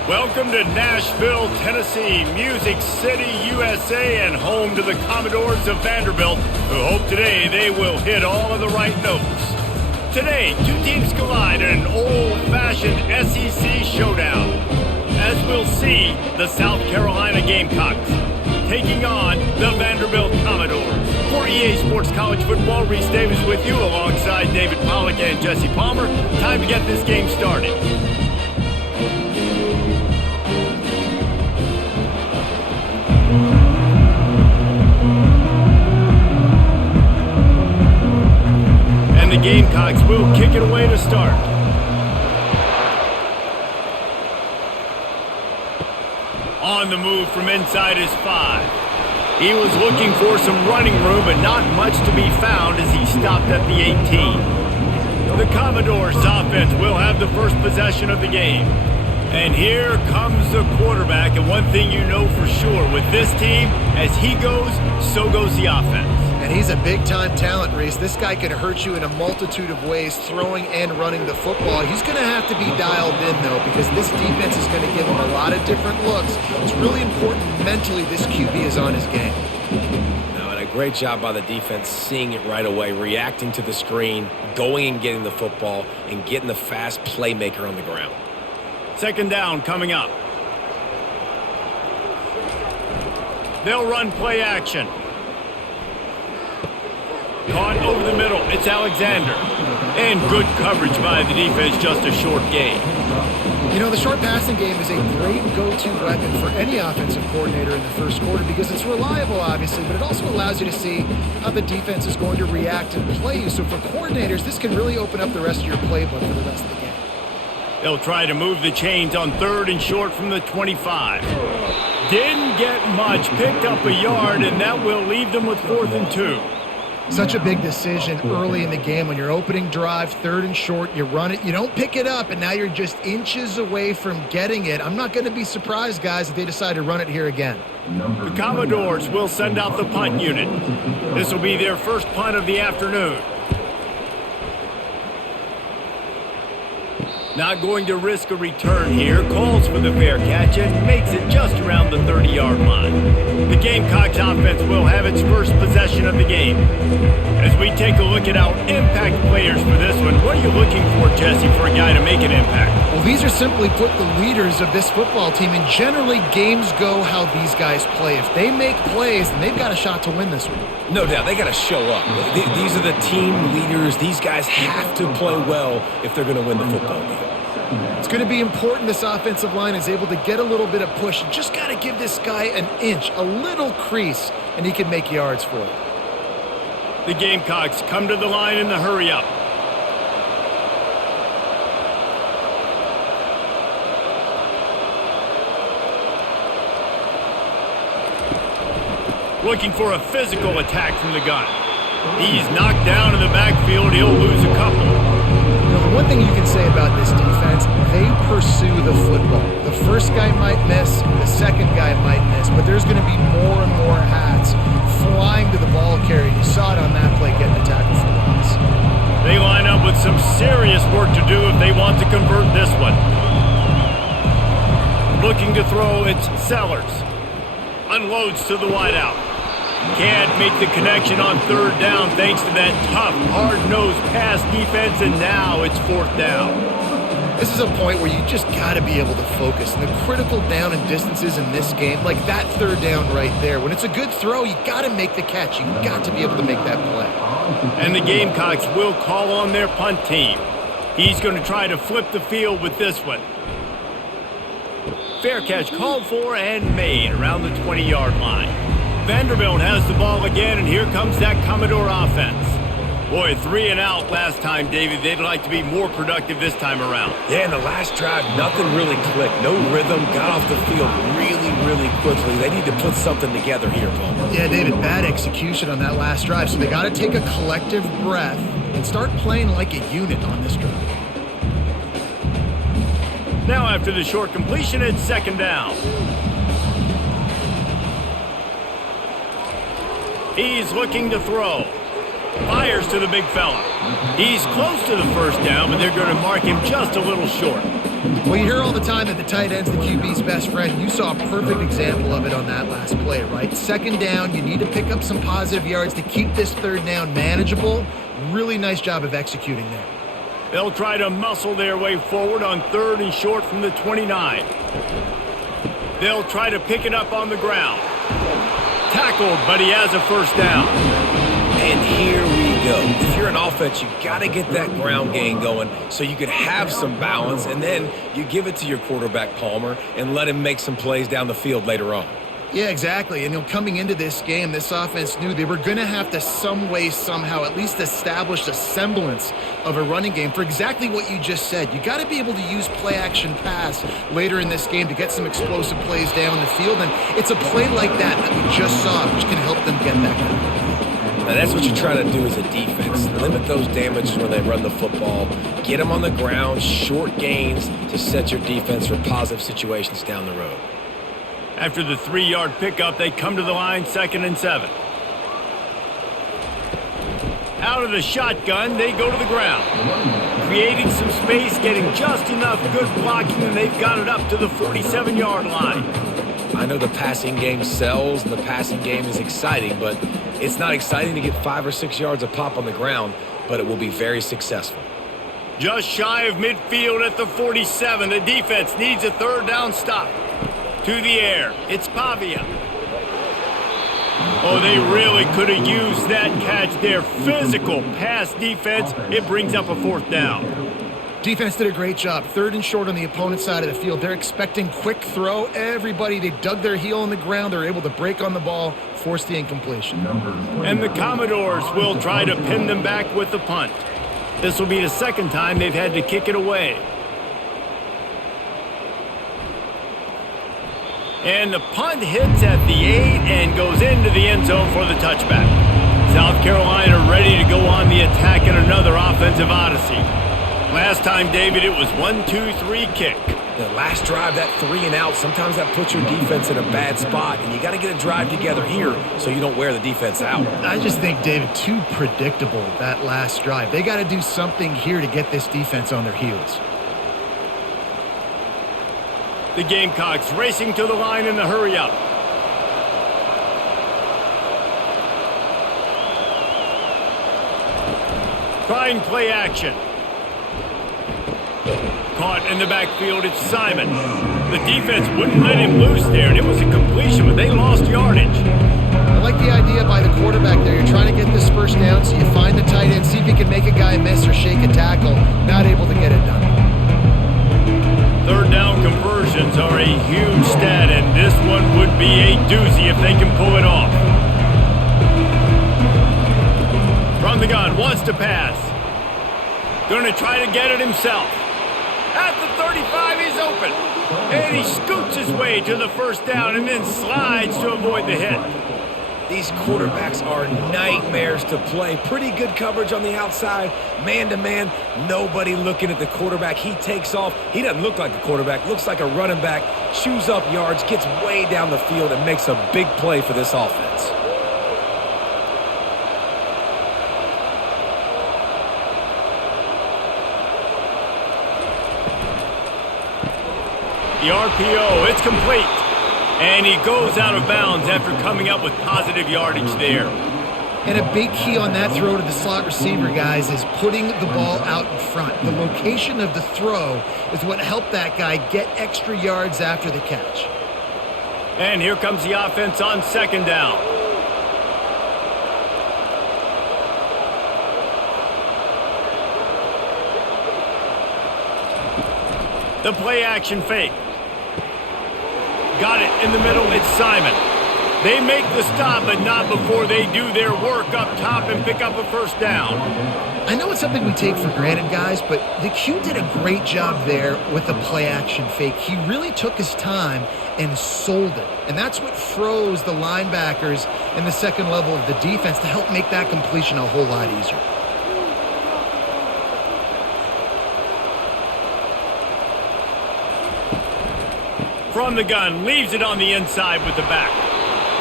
Welcome to Nashville, Tennessee, Music City, USA, and home to the Commodores of Vanderbilt, who hope today they will hit all of the right notes. Today, two teams collide in an old-fashioned SEC showdown. As we'll see, the South Carolina Gamecocks taking on the Vanderbilt Commodores. For EA Sports College Football, Reese Davis with you alongside David Pollack and Jesse Palmer. Time to get this game started. And the Gamecocks will kick it away to start. On the move from inside his 5. He was looking for some running room, but not much to be found as he stopped at the 18. The Commodores offense will have the first possession of the game. And here comes the quarterback, and one thing you know for sure with this team, as he goes, so goes the offense. And he's a big-time talent, Reese. This guy can hurt you in a multitude of ways, throwing and running the football. He's going to have to be dialed in, though, because this defense is going to give him a lot of different looks. It's really important mentally this QB is on his game. And a great job by the defense seeing it right away, reacting to the screen, going and getting the football, and getting the fast playmaker on the ground. Second down coming up. They'll run play action. Caught over the middle. It's Alexander. And good coverage by the defense, just a short gain. You know, the short passing game is a great go-to weapon for any offensive coordinator in the first quarter because it's reliable, obviously, but it also allows you to see how the defense is going to react and play you. So for coordinators, this can really open up the rest of your playbook for the rest of the game. They'll try to move the chains on third and short from the 25. Didn't get much, picked up a yard, and that will leave them with 4th and 2. Such a big decision early in the game. When you're opening drive, third and short, you run it, you don't pick it up, and now you're just inches away from getting it. I'm not going to be surprised, guys, if they decide to run it here again. The Commodores will send out the punt unit. This will be their first punt of the afternoon. Not going to risk a return here. Calls for the fair catch and makes it just around the 30-yard line. The Gamecocks offense will have its first possession of the game. As we take a look at our impact players for this one, what are you looking for, Jesse, for a guy to make an impact? Well, these are simply put the leaders of this football team, and generally games go how these guys play. If they make plays, then they've got a shot to win this one. No doubt, they got to show up. These are the team leaders. These guys have to play well if they're going to win the football game. It's going to be important this offensive line is able to get a little bit of push. You just got to give this guy an inch, a little crease, and he can make yards for it. The Gamecocks come to the line in the hurry-up. Looking for a physical attack from the gun. He's knocked down in the backfield. He'll lose a couple. You know, the one thing you can say about this defense, they pursue the football. The first guy might miss, the second guy might miss, but there's going to be more and more hats flying to the ball carrier. You saw it on that play getting a tackle for loss. They line up with some serious work to do if they want to convert this one. Looking to throw, it's Sellers. Unloads to the wideout. Can't make the connection on third down thanks to that tough, hard-nosed pass defense, and now it's 4th down. This is a point where you just got to be able to focus. And the critical down and distances in this game, like that third down right there, when it's a good throw, you got to make the catch. You got to be able to make that play. And the Gamecocks will call on their punt team. He's going to try to flip the field with this one. Fair catch called for and made around the 20-yard line. Vanderbilt has the ball again, and here comes that Commodore offense. Boy, 3 and out last time, David. They'd like to be more productive this time around. Yeah, in the last drive, nothing really clicked. No rhythm, got off the field really quickly. They need to put something together here, Paul. Yeah, David, bad execution on that last drive, so they got to take a collective breath and start playing like a unit on this drive. Now after the short completion, it's 2nd down. He's looking to throw. Fires to the big fella. He's close to the first down, but they're going to mark him just a little short. Well, you hear all the time that the tight end's the QB's best friend. You saw a perfect example of it on that last play, right? Second down, you need to pick up some positive yards to keep this third down manageable. Really nice job of executing there. They'll try to muscle their way forward on 3rd and short from the 29. They'll try to pick it up on the ground. Tackled, but he has a first down. And here we go. If you're an offense, you got to get that ground game going so you can have some balance, and then you give it to your quarterback, Palmer, and let him make some plays down the field later on. Yeah, exactly. And coming into this game, this offense knew they were going to have to some way, somehow, at least establish a semblance of a running game for exactly what you just said. You got to be able to use play-action pass later in this game to get some explosive plays down the field. And it's a play like that we just saw, which can help them get that going. Now that's what you try to do as a defense. Limit those damages when they run the football. Get them on the ground, short gains to set your defense for positive situations down the road. After the 3-yard pickup, they come to the line, 2nd and 7. Out of the shotgun, they go to the ground. Creating some space, getting just enough good blocking, and they've got it up to the 47-yard line. I know the passing game sells, and the passing game is exciting, but it's not exciting to get 5 or 6 yards a pop on the ground, but it will be very successful. Just shy of midfield at the 47. The defense needs a 3rd down stop. To the air, it's Pavia. Oh, they really could have used that catch there. Physical pass defense. It brings up a 4th down. Defense did a great job. 3rd and short on the opponent's side of the field. They're expecting quick throw. Everybody, they dug their heel on the ground. They're able to break on the ball, force the incompletion. And the Commodores will try to pin them back with the punt. This will be the 2nd time they've had to kick it away. And the punt hits at the 8 and goes into the end zone for the touchback. South Carolina ready to go on the attack in another offensive odyssey. Last time, David, it was 1-2-3 kick. The last drive, that 3 and out, sometimes that puts your defense in a bad spot, and you got to get a drive together here so you don't wear the defense out. I just think, David, too predictable, that last drive. They got to do something here to get this defense on their heels. The Gamecocks racing to the line in the hurry-up. Trying play action. Caught in the backfield, it's Simon. The defense wouldn't let him loose there, and it was a completion, but they lost yardage. I like the idea by the quarterback there. You're trying to get this first down, so you find the tight end, see if you can make a guy miss or shake a tackle. Not able to get it done. 3rd down conversions are a huge stat, and this one would be a doozy if they can pull it off. From the gun, wants to pass. Going to try to get it himself. At the 35, he's open. And he scoots his way to the 1st down and then slides to avoid the hit. These quarterbacks are nightmares to play. Pretty good coverage on the outside, man-to-man. Nobody looking at the quarterback. He takes off. He doesn't look like a quarterback. Looks like a running back. Chews up yards, gets way down the field, and makes a big play for this offense. The RPO, it's complete. And he goes out of bounds after coming up with positive yardage there. And a big key on that throw to the slot receiver, guys, is putting the ball out in front. The location of the throw is what helped that guy get extra yards after the catch. And here comes the offense on 2nd down. The play action fake. Got it in the middle, it's Simon. They make the stop, but not before they do their work up top and pick up a 1st down. I know it's something we take for granted, guys, but the Q did a great job there with the play-action fake. He really took his time and sold it. And that's what froze the linebackers in the 2nd level of the defense to help make that completion a whole lot easier. From the gun, leaves it on the inside with the back.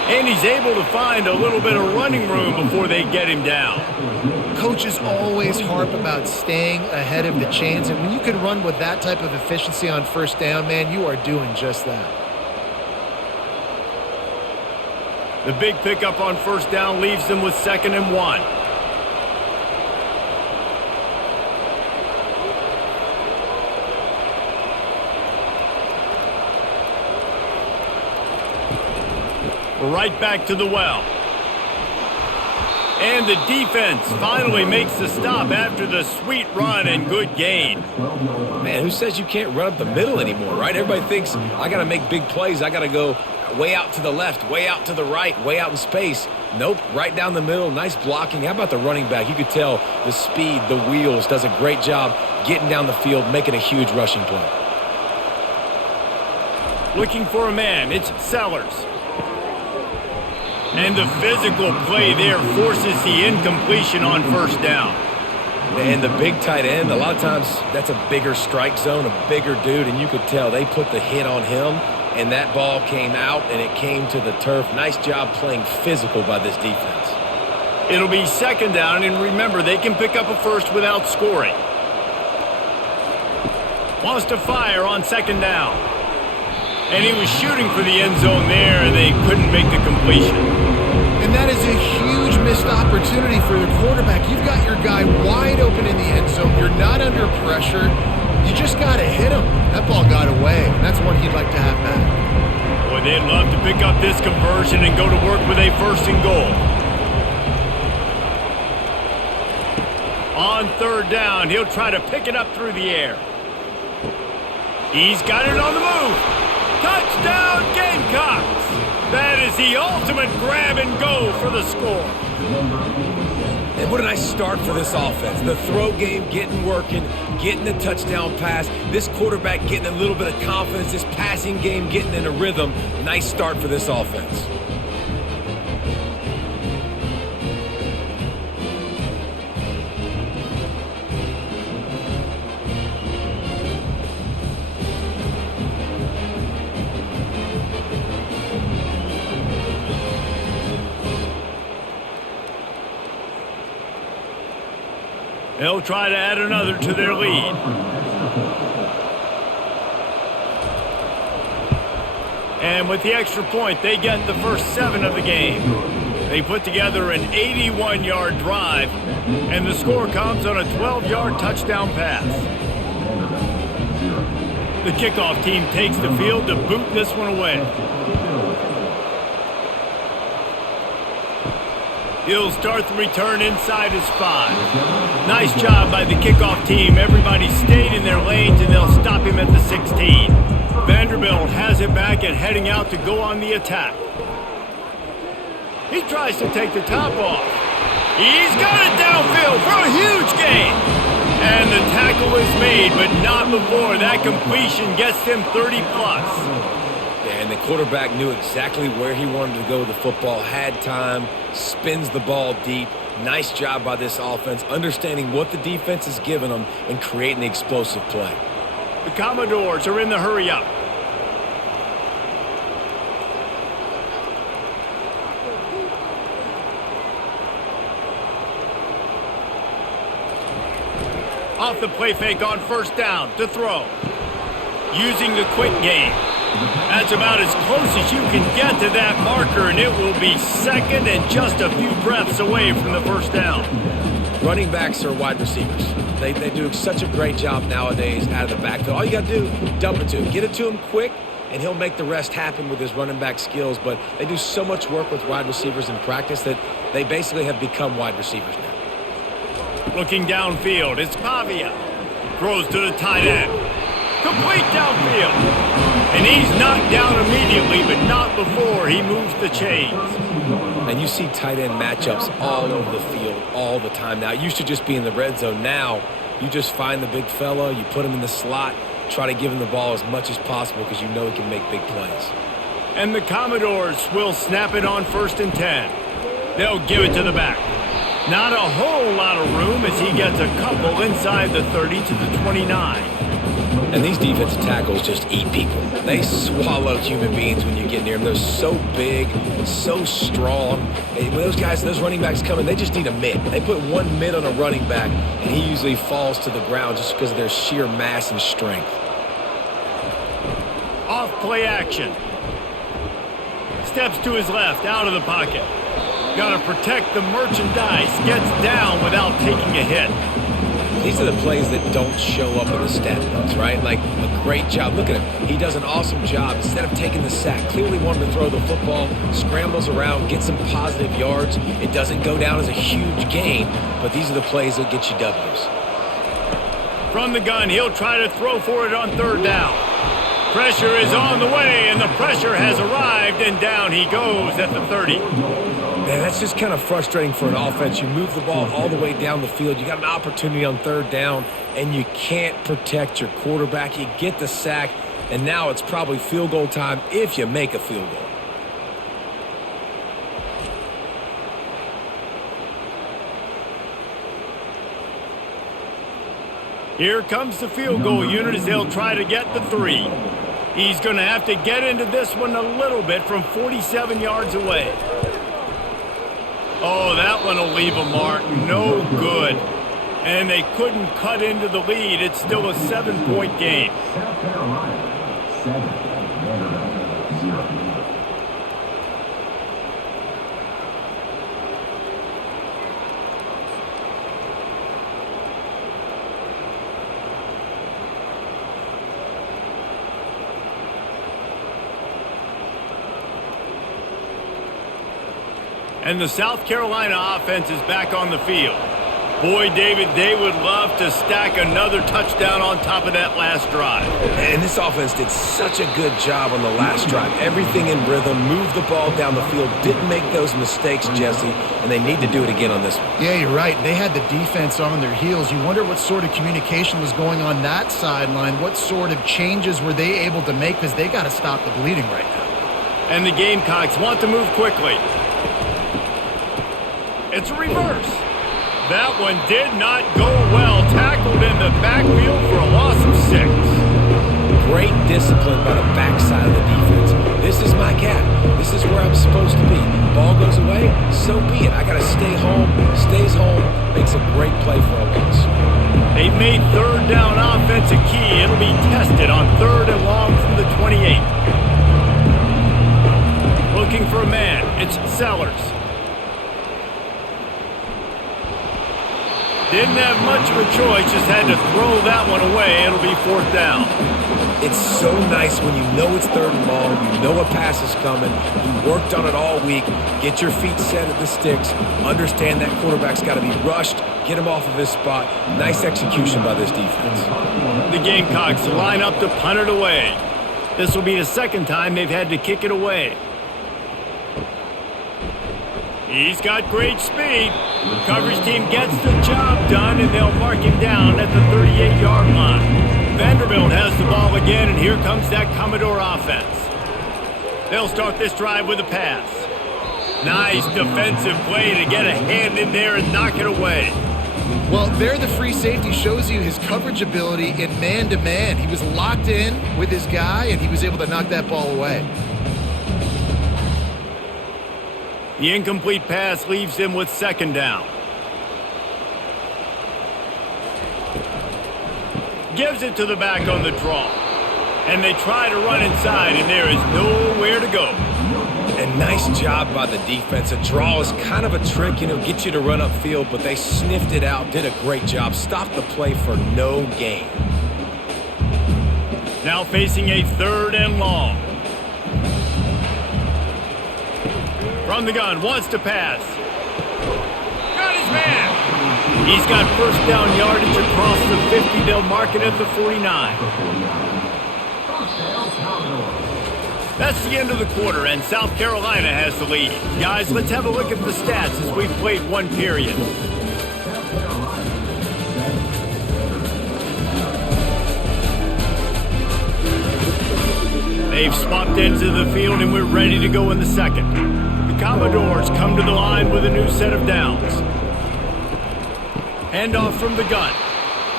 And he's able to find a little bit of running room before they get him down. Coaches always harp about staying ahead of the chains, and when you can run with that type of efficiency on first down, man, you are doing just that. The big pickup on first down leaves them with 2nd and 1. We're right back to the well. And the defense finally makes the stop after the sweet run and good gain. Man, who says you can't run up the middle anymore, right? Everybody thinks, I got to make big plays. I got to go way out to the left, way out to the right, way out in space. Nope, right down the middle, nice blocking. How about the running back? You could tell the speed, the wheels, does a great job getting down the field, making a huge rushing play. Looking for a man, it's Sellers. And the physical play there forces the incompletion on first down. And the big tight end, a lot of times that's a bigger strike zone, a bigger dude, and you could tell they put the hit on him, and that ball came out, and it came to the turf. Nice job playing physical by this defense. It'll be 2nd down, and remember, they can pick up a first without scoring. Wants to fire on 2nd down. And he was shooting for the end zone there, and they couldn't make the completion. And that is a huge missed opportunity for the quarterback. You've got your guy wide open in the end zone. You're not under pressure. You just got to hit him. That ball got away, and that's one he'd like to have back. Boy, they'd love to pick up this conversion and go to work with a 1st and goal. On 3rd down, he'll try to pick it up through the air. He's got it on the move. Touchdown, Gamecocks! That is the ultimate grab and go for the score. And what a nice start for this offense. The throw game getting working, getting the touchdown pass. This quarterback getting a little bit of confidence. This passing game getting in a rhythm. Nice start for this offense. They'll try to add another to their lead. And with the extra point, they get the first 7 of the game. They put together an 81-yard drive, and the score comes on a 12-yard touchdown pass. The kickoff team takes the field to boot this one away. He'll start the return inside his 5. Nice job by the kickoff team. Everybody stayed in their lanes, and they'll stop him at the 16. Vanderbilt has it back and heading out to go on the attack. He tries to take the top off. He's got it downfield for a huge gain. And the tackle is made, but not before that completion gets them 30+. And the quarterback knew exactly where he wanted to go with the football, had time, spins the ball deep. Nice job by this offense, understanding what the defense is giving them and creating the explosive play. The Commodores are in the hurry-up. Off the play fake on first down to throw. Using the quick game. That's about as close as you can get to that marker, and it will be 2nd and just a few breaths away from the first down. Running backs are wide receivers. They do such a great job nowadays out of the backfield. All you got to do, dump it to him. Get it to him quick, and he'll make the rest happen with his running back skills. But they do so much work with wide receivers in practice that they basically have become wide receivers now. Looking downfield, it's Pavia. Throws to the tight end. Complete downfield. And he's knocked down immediately, but not before he moves the chains. And you see tight end matchups all over the field all the time now. It used to just be in the red zone. Now you just find the big fella, you put him in the slot, try to give him the ball as much as possible because you know he can make big plays. And the Commodores will snap it on 1st and 10. They'll give it to the back. Not a whole lot of room as he gets a couple inside the 30 to the 29. And these defensive tackles just eat people. They swallow human beings when you get near them. They're so big, so strong. And when those running backs come in, they just need a mid. They put one mid on a running back, and he usually falls to the ground just because of their sheer mass and strength. Off play action. Steps to his left, out of the pocket. Got to protect the merchandise. Gets down without taking a hit. These are the plays that don't show up in the stat books, right? Like a great job. Look at him. He does an awesome job. Instead of taking the sack, clearly wanted to throw the football, scrambles around, get some positive yards. It doesn't go down as a huge gain, but these are the plays that get you W's. From the gun, he'll try to throw for it on third down. Pressure is on the way, and the pressure has arrived, and down he goes at the 30. Man, that's just kind of frustrating for an offense. You move the ball all the way down the field. You got an opportunity on third down, and you can't protect your quarterback. You get the sack, and now it's probably field goal time if you make a field goal. Here comes the field goal unit as they'll try to get the 3. He's going to have to get into this one a little bit from 47 yards away. Oh, that one will leave a mark. No good. And they couldn't cut into the lead. It's still a 7-point game. South Carolina, 7. Vanderbilt, 0. And the South Carolina offense is back on the field. Boy, David, they would love to stack another touchdown on top of that last drive. And this offense did such a good job on the last drive. Everything in rhythm, moved the ball down the field, didn't make those mistakes, Jesse, and they need to do it again on this one. Yeah, you're right. They had the defense on their heels. You wonder what sort of communication was going on that sideline. What sort of changes were they able to make, because they got to stop the bleeding right now. And the Gamecocks want to move quickly. It's a reverse. That one did not go well. Tackled in the backfield for a loss of 6. Great discipline by the backside of the defense. This is my gap. This is where I'm supposed to be. Ball goes away, so be it. I got to stay home. Stays home. Makes a great play for a loss. They've made third down offense a key. It'll be tested on 3rd and long from the 28. Looking for a man. It's Sellers. Didn't have much of a choice, just had to throw that one away. It'll be 4th down. It's so nice when you know it's 3rd and long, you know a pass is coming, you worked on it all week, get your feet set at the sticks, understand that quarterback's got to be rushed, get him off of his spot. Nice execution by this defense. The Gamecocks line up to punt it away. This will be the 2nd time they've had to kick it away. He's got great speed. Coverage team gets the job done, and they'll mark him down at the 38-yard line. Vanderbilt has the ball again, and here comes that Commodore offense. They'll start this drive with a pass. Nice defensive play to get a hand in there and knock it away. Well, there the free safety shows you his coverage ability in man-to-man. He was locked in with his guy, and he was able to knock that ball away. The incomplete pass leaves him with 2nd down. Gives it to the back on the draw. And they try to run inside, and there is nowhere to go. And nice job by the defense. A draw is kind of a trick, get you to run upfield, but they sniffed it out, did a great job. Stopped the play for no gain. Now facing a 3rd and long. From the gun, wants to pass. Got his man. He's got 1st down yardage across the 50. They'll mark it at the 49. That's the end of the quarter, and South Carolina has the lead. Guys, let's have a look at the stats as we've played 1 period. They've swapped into the field, and we're ready to go in the 2nd. Commodores come to the line with a new set of downs. Handoff from the gun.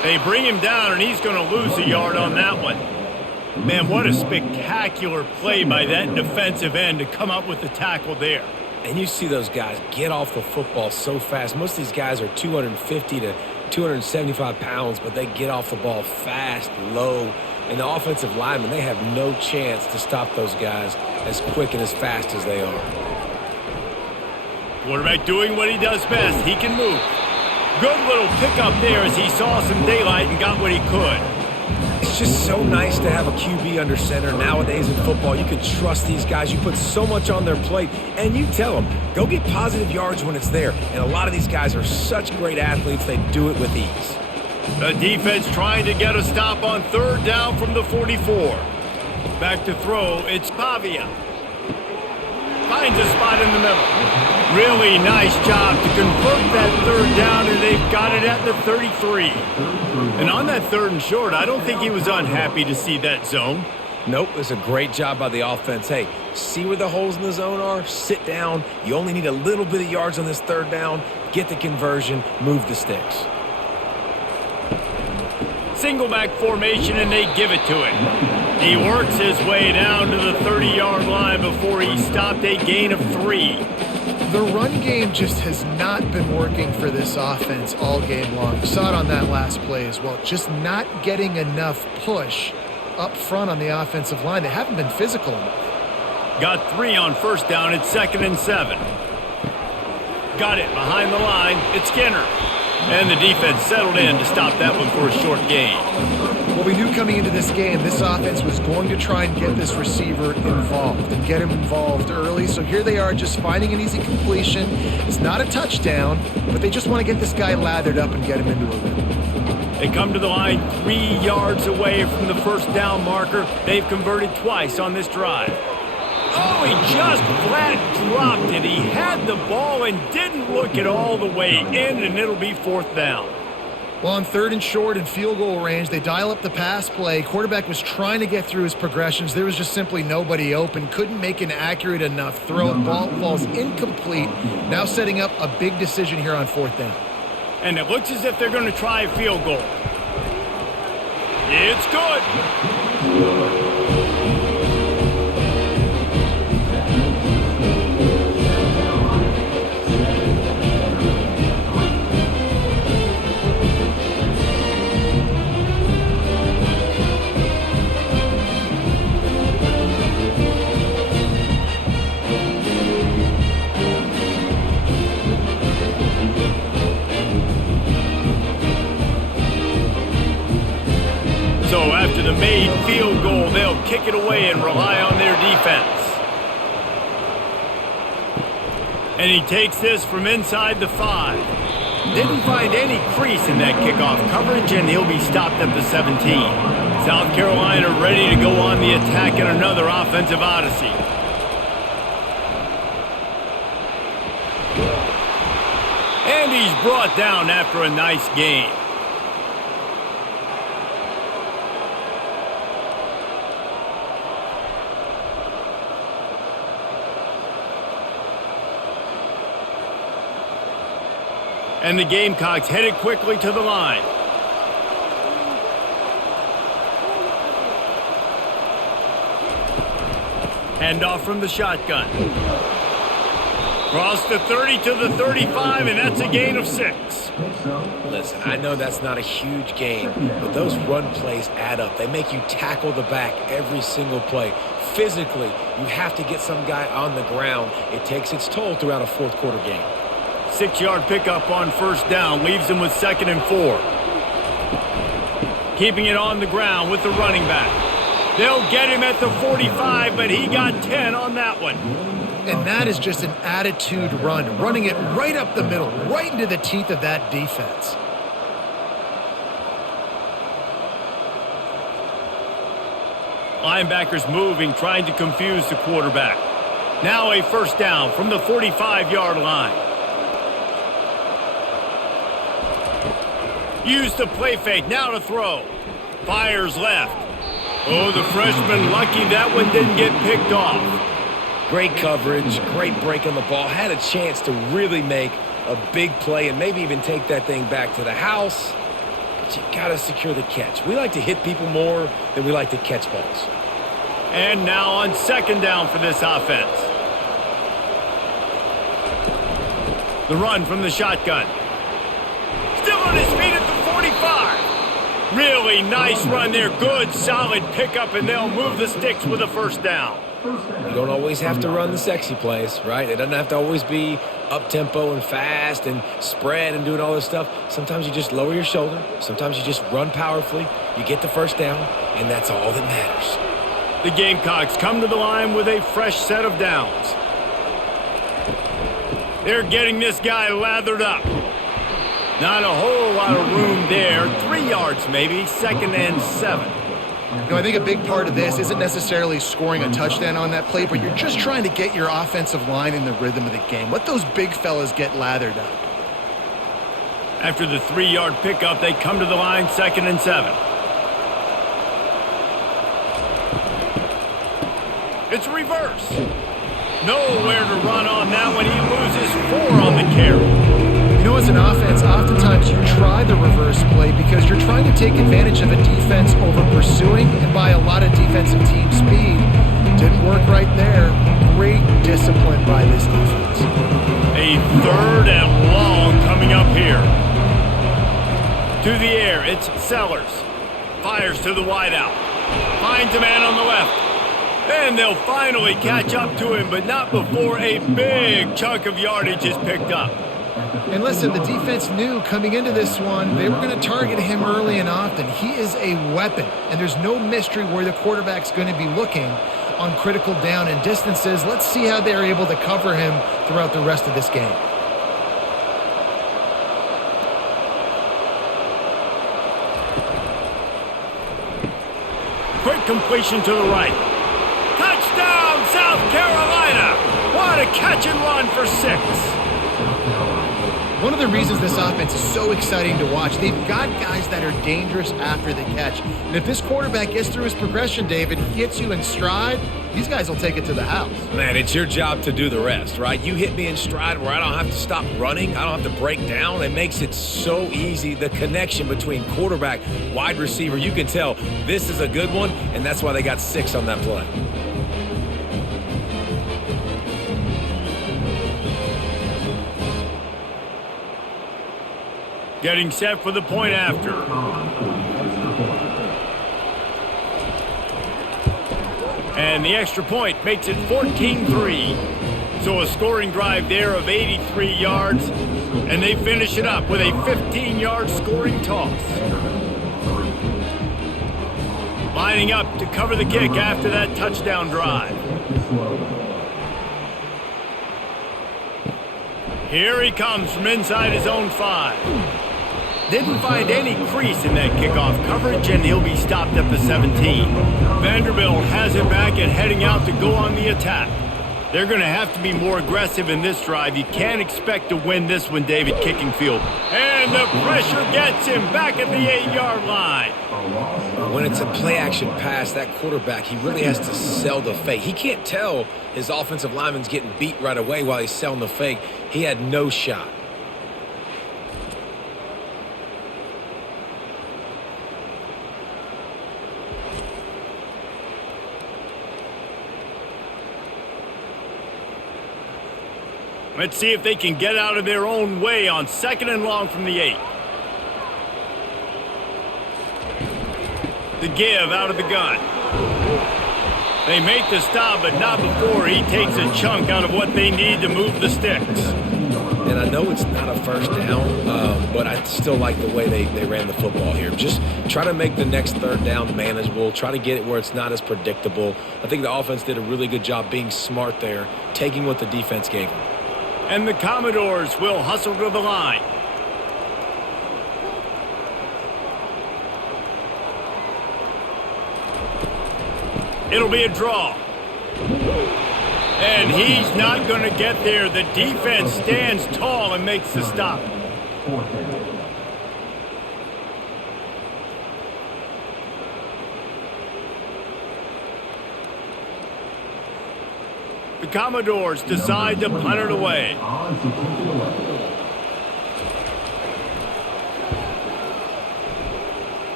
They bring him down, and he's going to lose a yard on that one. Man, what a spectacular play by that defensive end to come up with the tackle there. And you see those guys get off the football so fast. Most of these guys are 250 to 275 pounds, but they get off the ball fast, low. And the offensive linemen, they have no chance to stop those guys as quick and as fast as they are. Quarterback doing what he does best. He can move. Good little pickup there as he saw some daylight and got what he could. It's just so nice to have a QB under center. Nowadays in football, you can trust these guys. You put so much on their plate, and you tell them, go get positive yards when it's there. And a lot of these guys are such great athletes, they do it with ease. The defense trying to get a stop on third down from the 44. Back to throw, it's Pavia. Finds a spot in the middle. Really nice job to convert that third down, and they've got it at the 33. And on that third and short, I don't think he was unhappy to see that zone. Nope, it's a great job by the offense. Hey, see where the holes in the zone are? Sit down. You only need a little bit of yards on this third down. Get the conversion, move the sticks. Single back formation, and they give it to him. He works his way down to the 30-yard line before he stopped a gain of 3. The run game just has not been working for this offense all game long. We saw it on that last play as well. Just not getting enough push up front on the offensive line. They haven't been physical enough. Got 3 on first down. It's 2nd and 7. Got it behind the line. It's Skinner. And the defense settled in to stop that one for a short gain. Well, we knew coming into this game, this offense was going to try and get this receiver involved and get him involved early. So here they are just finding an easy completion. It's not a touchdown, but they just want to get this guy lathered up and get him into a rhythm. They come to the line 3 yards away from the first down marker. They've converted twice on this drive. Oh, he just flat dropped it. He had the ball and didn't look it all the way in, and it'll be 4th down. Well, on 3rd and short and field goal range, they dial up the pass play. Quarterback was trying to get through his progressions. There was just simply nobody open. Couldn't make an accurate enough throw. Ball falls incomplete. Now setting up a big decision here on 4th down. And it looks as if they're going to try a field goal. It's good. So after the made field goal, they'll kick it away and rely on their defense. And he takes this from inside the 5. Didn't find any crease in that kickoff coverage, and he'll be stopped at the 17. South Carolina ready to go on the attack in another offensive odyssey. And he's brought down after a nice gain. And the Gamecocks headed quickly to the line. Handoff from the shotgun. Cross the 30 to the 35, and that's a gain of 6. Listen, I know that's not a huge gain, but those run plays add up. They make you tackle the back every single play. Physically, you have to get some guy on the ground. It takes its toll throughout a 4th quarter game. 6-yard pickup on first down leaves them with 2nd and 4. Keeping it on the ground with the running back. They'll get him at the 45, but he got 10 on that one. And that is just an attitude run, running it right up the middle, right into the teeth of that defense. Linebackers moving, trying to confuse the quarterback. Now a first down from the 45-yard line. Use the play fake, now to throw. Fires left. Oh, the freshman lucky that one didn't get picked off. Great coverage, great break on the ball. Had a chance to really make a big play and maybe even take that thing back to the house. but you got to secure the catch. We like to hit people more than we like to catch balls. And now on second down for this offense. The run from the shotgun. Still on his feet at the 45. Really nice run there. Good, solid pickup, and they'll move the sticks with a first down. You don't always have to run the sexy plays, right? It doesn't have to always be up-tempo and fast and spread and doing all this stuff. Sometimes you just lower your shoulder. Sometimes you just run powerfully. You get the first down, and that's all that matters. The Gamecocks come to the line with a fresh set of downs. They're getting this guy lathered up. Not a whole lot of room there. 3 yards maybe, 2nd and 7. You know, I think a big part of this isn't necessarily scoring a touchdown on that play, but you're just trying to get your offensive line in the rhythm of the game. Let those big fellas get lathered up. After the 3-yard pickup, they come to the line, 2nd and 7. It's reverse. Nowhere to run on that one. He loses 4 on the carry. You know, as an offense, oftentimes you try the reverse play because you're trying to take advantage of a defense over pursuing and buy a lot of defensive team speed. Didn't work right there. Great discipline by this defense. A 3rd and long coming up here. To the air, it's Sellers. Fires to the wideout. Finds a man on the left. And they'll finally catch up to him, but not before a big chunk of yardage is picked up. And listen, the defense knew coming into this one, they were going to target him early and often. He is a weapon, and there's no mystery where the quarterback's going to be looking on critical down and distances. Let's see how they're able to cover him throughout the rest of this game. Quick completion to the right. Touchdown, South Carolina! What a catch and run for 6. One of the reasons this offense is so exciting to watch, they've got guys that are dangerous after the catch. And if this quarterback gets through his progression, David, hits you in stride, these guys will take it to the house. Man, it's your job to do the rest, right? You hit me in stride where I don't have to stop running. I don't have to break down. It makes it so easy. The connection between quarterback, wide receiver, you can tell this is a good one, and that's why they got 6 on that play. Getting set for the point after. And the extra point makes it 14-3. So a scoring drive there of 83 yards. And they finish it up with a 15-yard scoring toss. Lining up to cover the kick after that touchdown drive. Here he comes from inside his own 5. Didn't find any crease in that kickoff coverage, and he'll be stopped at the 17. Vanderbilt has it back and heading out to go on the attack. They're going to have to be more aggressive in this drive. You can't expect to win this one, David, kicking field. And the pressure gets him back at the 8-yard line. When it's a play-action pass, that quarterback, he really has to sell the fake. He can't tell his offensive lineman's getting beat right away while he's selling the fake. He had no shot. Let's see if they can get out of their own way on 2nd and long from the 8. The give out of the gun. They make the stop, but not before he takes a chunk out of what they need to move the sticks. And I know it's not a first down, but I still like the way they ran the football here. Just try to make the next 3rd down manageable. Try to get it where it's not as predictable. I think the offense did a really good job being smart there, taking what the defense gave them. And the Commodores will hustle to the line. It'll be a draw. And he's not going to get there. The defense stands tall and makes the stop. The Commodores decide to punt it away.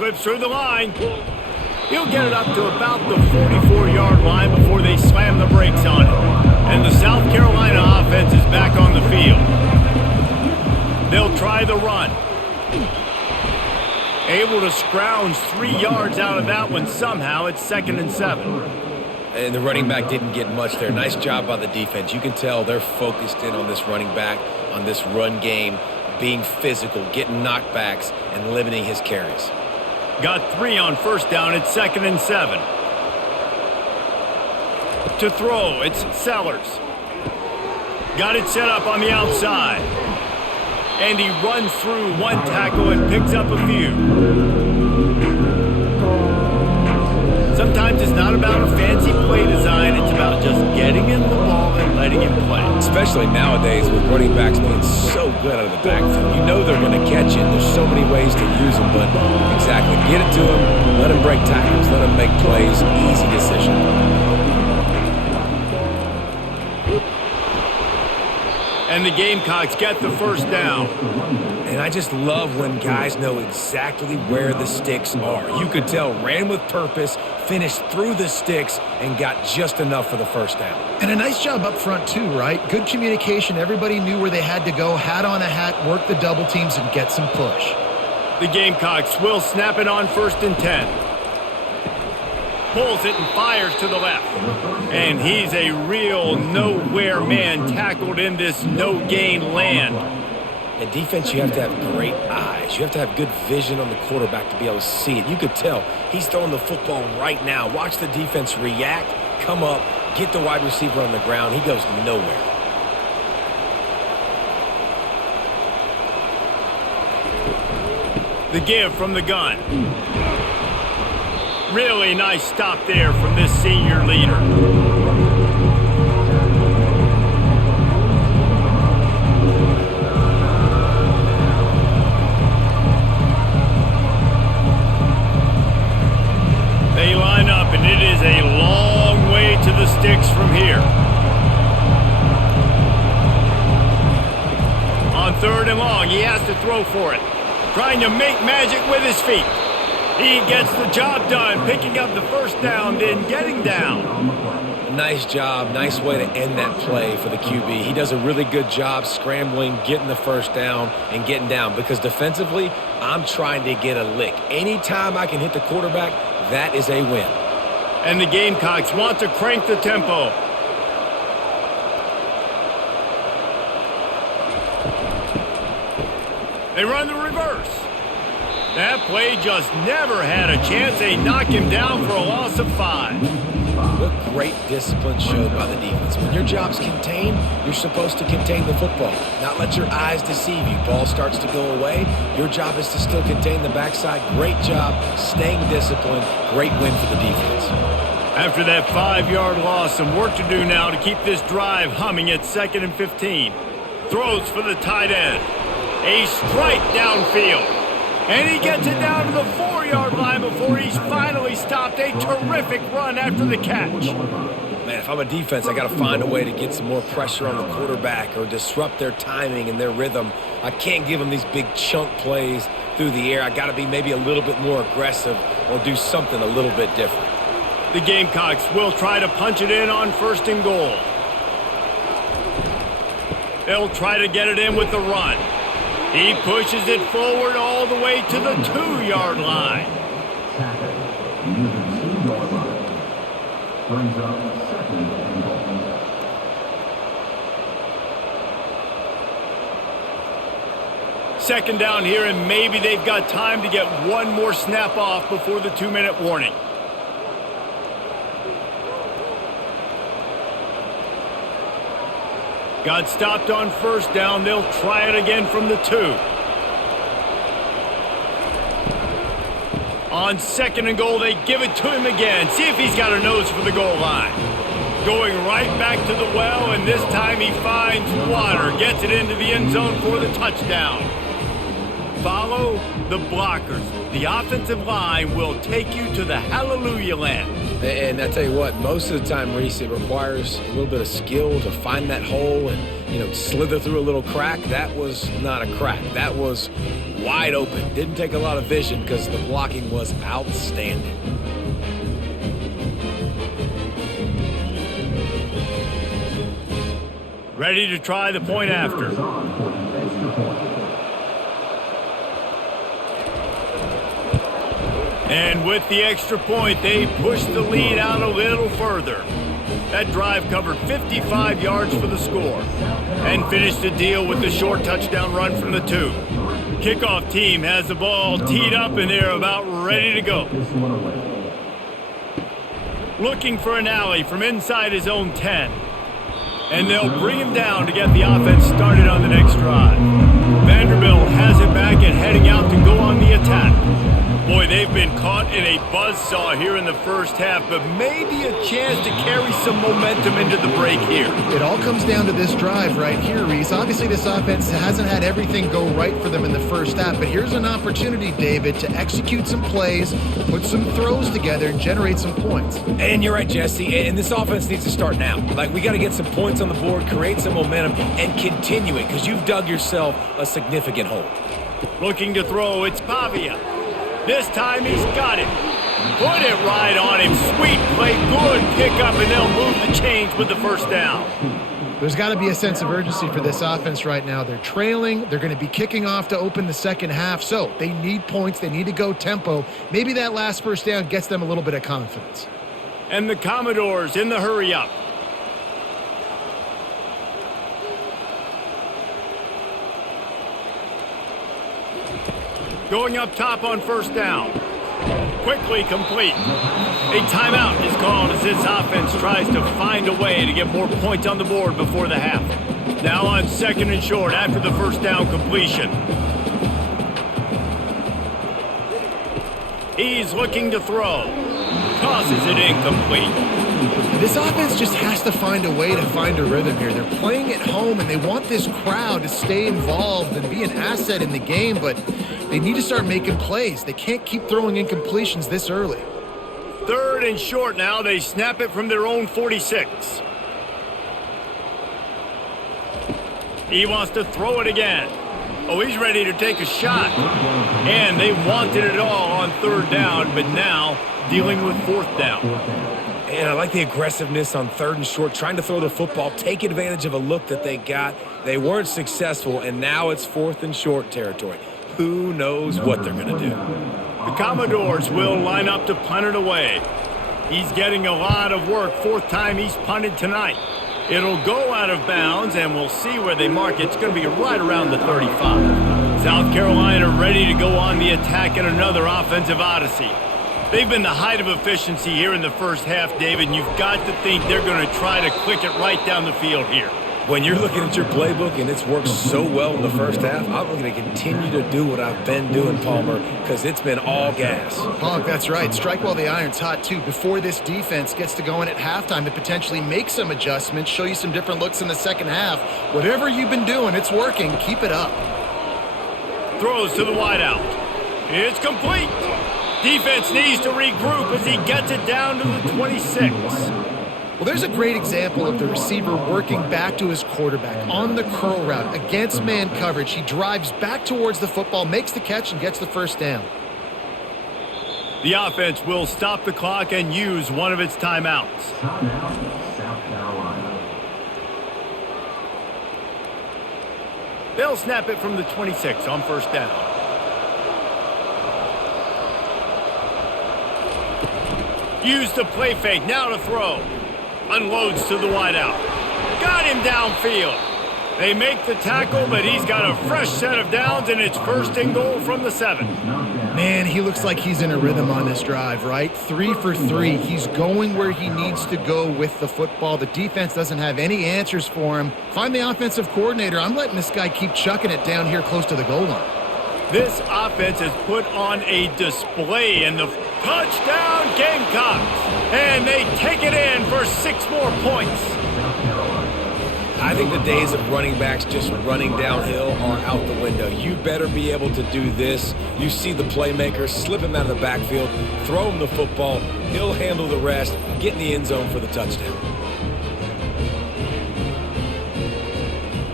slips through the line. He'll get it up to about the 44-yard line before they slam the brakes on it. And the South Carolina offense is back on the field. They'll try the run. Able to scrounge 3 yards out of that one somehow. It's 2nd and 7. And the running back didn't get much there. Nice job by the defense. You can tell they're focused in on this running back, on this run game, being physical, getting knockbacks, and limiting his carries. Got 3 on first down. It's 2nd and 7. To throw, it's Sellers. Got it set up on the outside. And he runs through one tackle and picks up a few. Sometimes it's not about a fancy play design. It's about just getting him the ball and letting him play. Especially nowadays with running backs being so good out of the backfield. You know they're going to catch it. There's so many ways to use them, but exactly. Get it to him, let him break tackles, let him make plays. Easy decision. And the Gamecocks get the first down. And I just love when guys know exactly where the sticks are. You could tell ran with purpose, finished through the sticks, and got just enough for the first down. And a nice job up front too, right? Good communication. Everybody knew where they had to go, hat on a hat, work the double teams, and get some push. The Gamecocks will snap it on 1st and 10. Pulls it and fires to the left. And he's a real nowhere man tackled in this no-gain land. And defense, you have to have great eyes. You have to have good vision on the quarterback to be able to see it. You could tell he's throwing the football right now. Watch the defense react, come up, get the wide receiver on the ground. He goes nowhere. The give from the gun. Really nice stop there from this senior leader. They line up, and it is a long way to the sticks from here. On 3rd and long, he has to throw for it. Trying to make magic with his feet. He gets the job done, picking up the first down, then getting down. Nice job. Nice way to end that play for the QB. He does a really good job scrambling, getting the first down, and getting down. Because defensively, I'm trying to get a lick. Anytime I can hit the quarterback, that is a win. And the Gamecocks want to crank the tempo. They run the reverse. That play just never had a chance. They knock him down for a loss of 5. What great discipline showed by the defense. When your job's contained, you're supposed to contain the football, not let your eyes deceive you. Ball starts to go away. Your job is to still contain the backside. Great job staying disciplined. Great win for the defense. After that 5-yard loss, some work to do now to keep this drive humming at 2nd and 15. Throws for the tight end. A strike downfield. And he gets it down to the 4-yard line before he's finally stopped. A terrific run after the catch. Man, if I'm a defense, I got to find a way to get some more pressure on the quarterback or disrupt their timing and their rhythm. I can't give them these big chunk plays through the air. I got to be maybe a little bit more aggressive or do something a little bit different. The Gamecocks will try to punch it in on 1st and goal. They'll try to get it in with the run. He pushes it forward all the way to the 2-yard line. Brings up 2nd and goal. Second down here, and maybe they've got time to get one more snap off before the 2-minute warning. Got stopped on 1st down. They'll try it again from the 2. On 2nd and goal, they give it to him again. See if he's got a nose for the goal line. Going right back to the well, and this time he finds water. Gets it into the end zone for the touchdown. Follow the blockers. The offensive line will take you to the hallelujah land. And I tell you what, most of the time, Reese, it requires a little bit of skill to find that hole and slither through a little crack. That was not a crack. That was wide open. Didn't take a lot of vision because the blocking was outstanding. Ready to try the point after. And with the extra point, they push the lead out a little further. That drive covered 55 yards for the score and finished the deal with the short touchdown run from the 2. Kickoff team has the ball teed up and they're about ready to go. Looking for an alley from inside his own 10. And they'll bring him down to get the offense started on the next drive. Vanderbilt has it back and heading out to go on the attack. Boy, they've been caught in a buzzsaw here in the first half, but maybe a chance to carry some momentum into the break here. It all comes down to this drive right here, Reese. Obviously, this offense hasn't had everything go right for them in the first half, but here's an opportunity, David, to execute some plays, put some throws together, and generate some points. And you're right, Jesse, and this offense needs to start now. Like, we got to get some points on the board, create some momentum, and continue it, because you've dug yourself a significant hole. Looking to throw, it's Pavia. This time he's got it. Put it right on him. Sweet play, good pickup, and they'll move the chains with the first down. There's got to be a sense of urgency for this offense right now. They're trailing. They're going to be kicking off to open the second half, so they need points. They need to go tempo. Maybe that last first down gets them a little bit of confidence. And the Commodores in the hurry-up. Going up top on first down. Quickly complete. A timeout is called as this offense tries to find a way to get more points on the board before the half. Now on second and short after the first down completion. He's looking to throw. Tosses it incomplete. This offense just has to find a way to find a rhythm here. They're playing at home, and they want this crowd to stay involved and be an asset in the game, but they need to start making plays. They can't keep throwing incompletions this early. Third and short now. They snap it from their own 46. He wants to throw it again. Oh, he's ready to take a shot. And they wanted it all on third down, but now dealing with fourth down. And I like the aggressiveness on third and short, trying to throw the football, take advantage of a look that they got. They weren't successful, and now it's fourth and short territory. Who knows what they're going to do? The Commodores will line up to punt it away. He's getting a lot of work. Fourth time he's punted tonight. It'll go out of bounds, and we'll see where they mark it. It's going to be right around the 35. South Carolina ready to go on the attack in another offensive odyssey. They've been the height of efficiency here in the first half, David, and you've got to think they're going to try to click it right down the field here. When you're looking at your playbook and it's worked so well in the first half, I'm going to continue to do what I've been doing, Palmer, because it's been all gas. Punk, that's right. Strike while the iron's hot, too. Before this defense gets to going at halftime to potentially make some adjustments, show you some different looks in the second half. Whatever you've been doing, it's working. Keep it up. Throws to the wideout. It's complete. Defense needs to regroup as he gets it down to the 26. Well, there's a great example of the receiver working back to his quarterback on the curl route against man coverage. He drives back towards the football, makes the catch, and gets the first down. The offense will stop the clock and use one of its timeouts. Timeout, South Carolina. They'll snap it from the 26 on first down. Use the play fake, now to throw. Unloads to the wideout. Got him downfield. They make the tackle, but he's got a fresh set of downs, and it's first and goal from the 7. Man, he looks like he's in a rhythm on this drive, right? 3 for 3. He's going where he needs to go with the football. The defense doesn't have any answers for him. Find the offensive coordinator. I'm letting this guy keep chucking it down here close to the goal line. This offense has put on a display in the touchdown Gamecocks. And they take it in for 6 more points. I think the days of running backs just running downhill are out the window. You better be able to do this. You see the playmaker, slip him out of the backfield, throw him the football, he'll handle the rest, get in the end zone for the touchdown.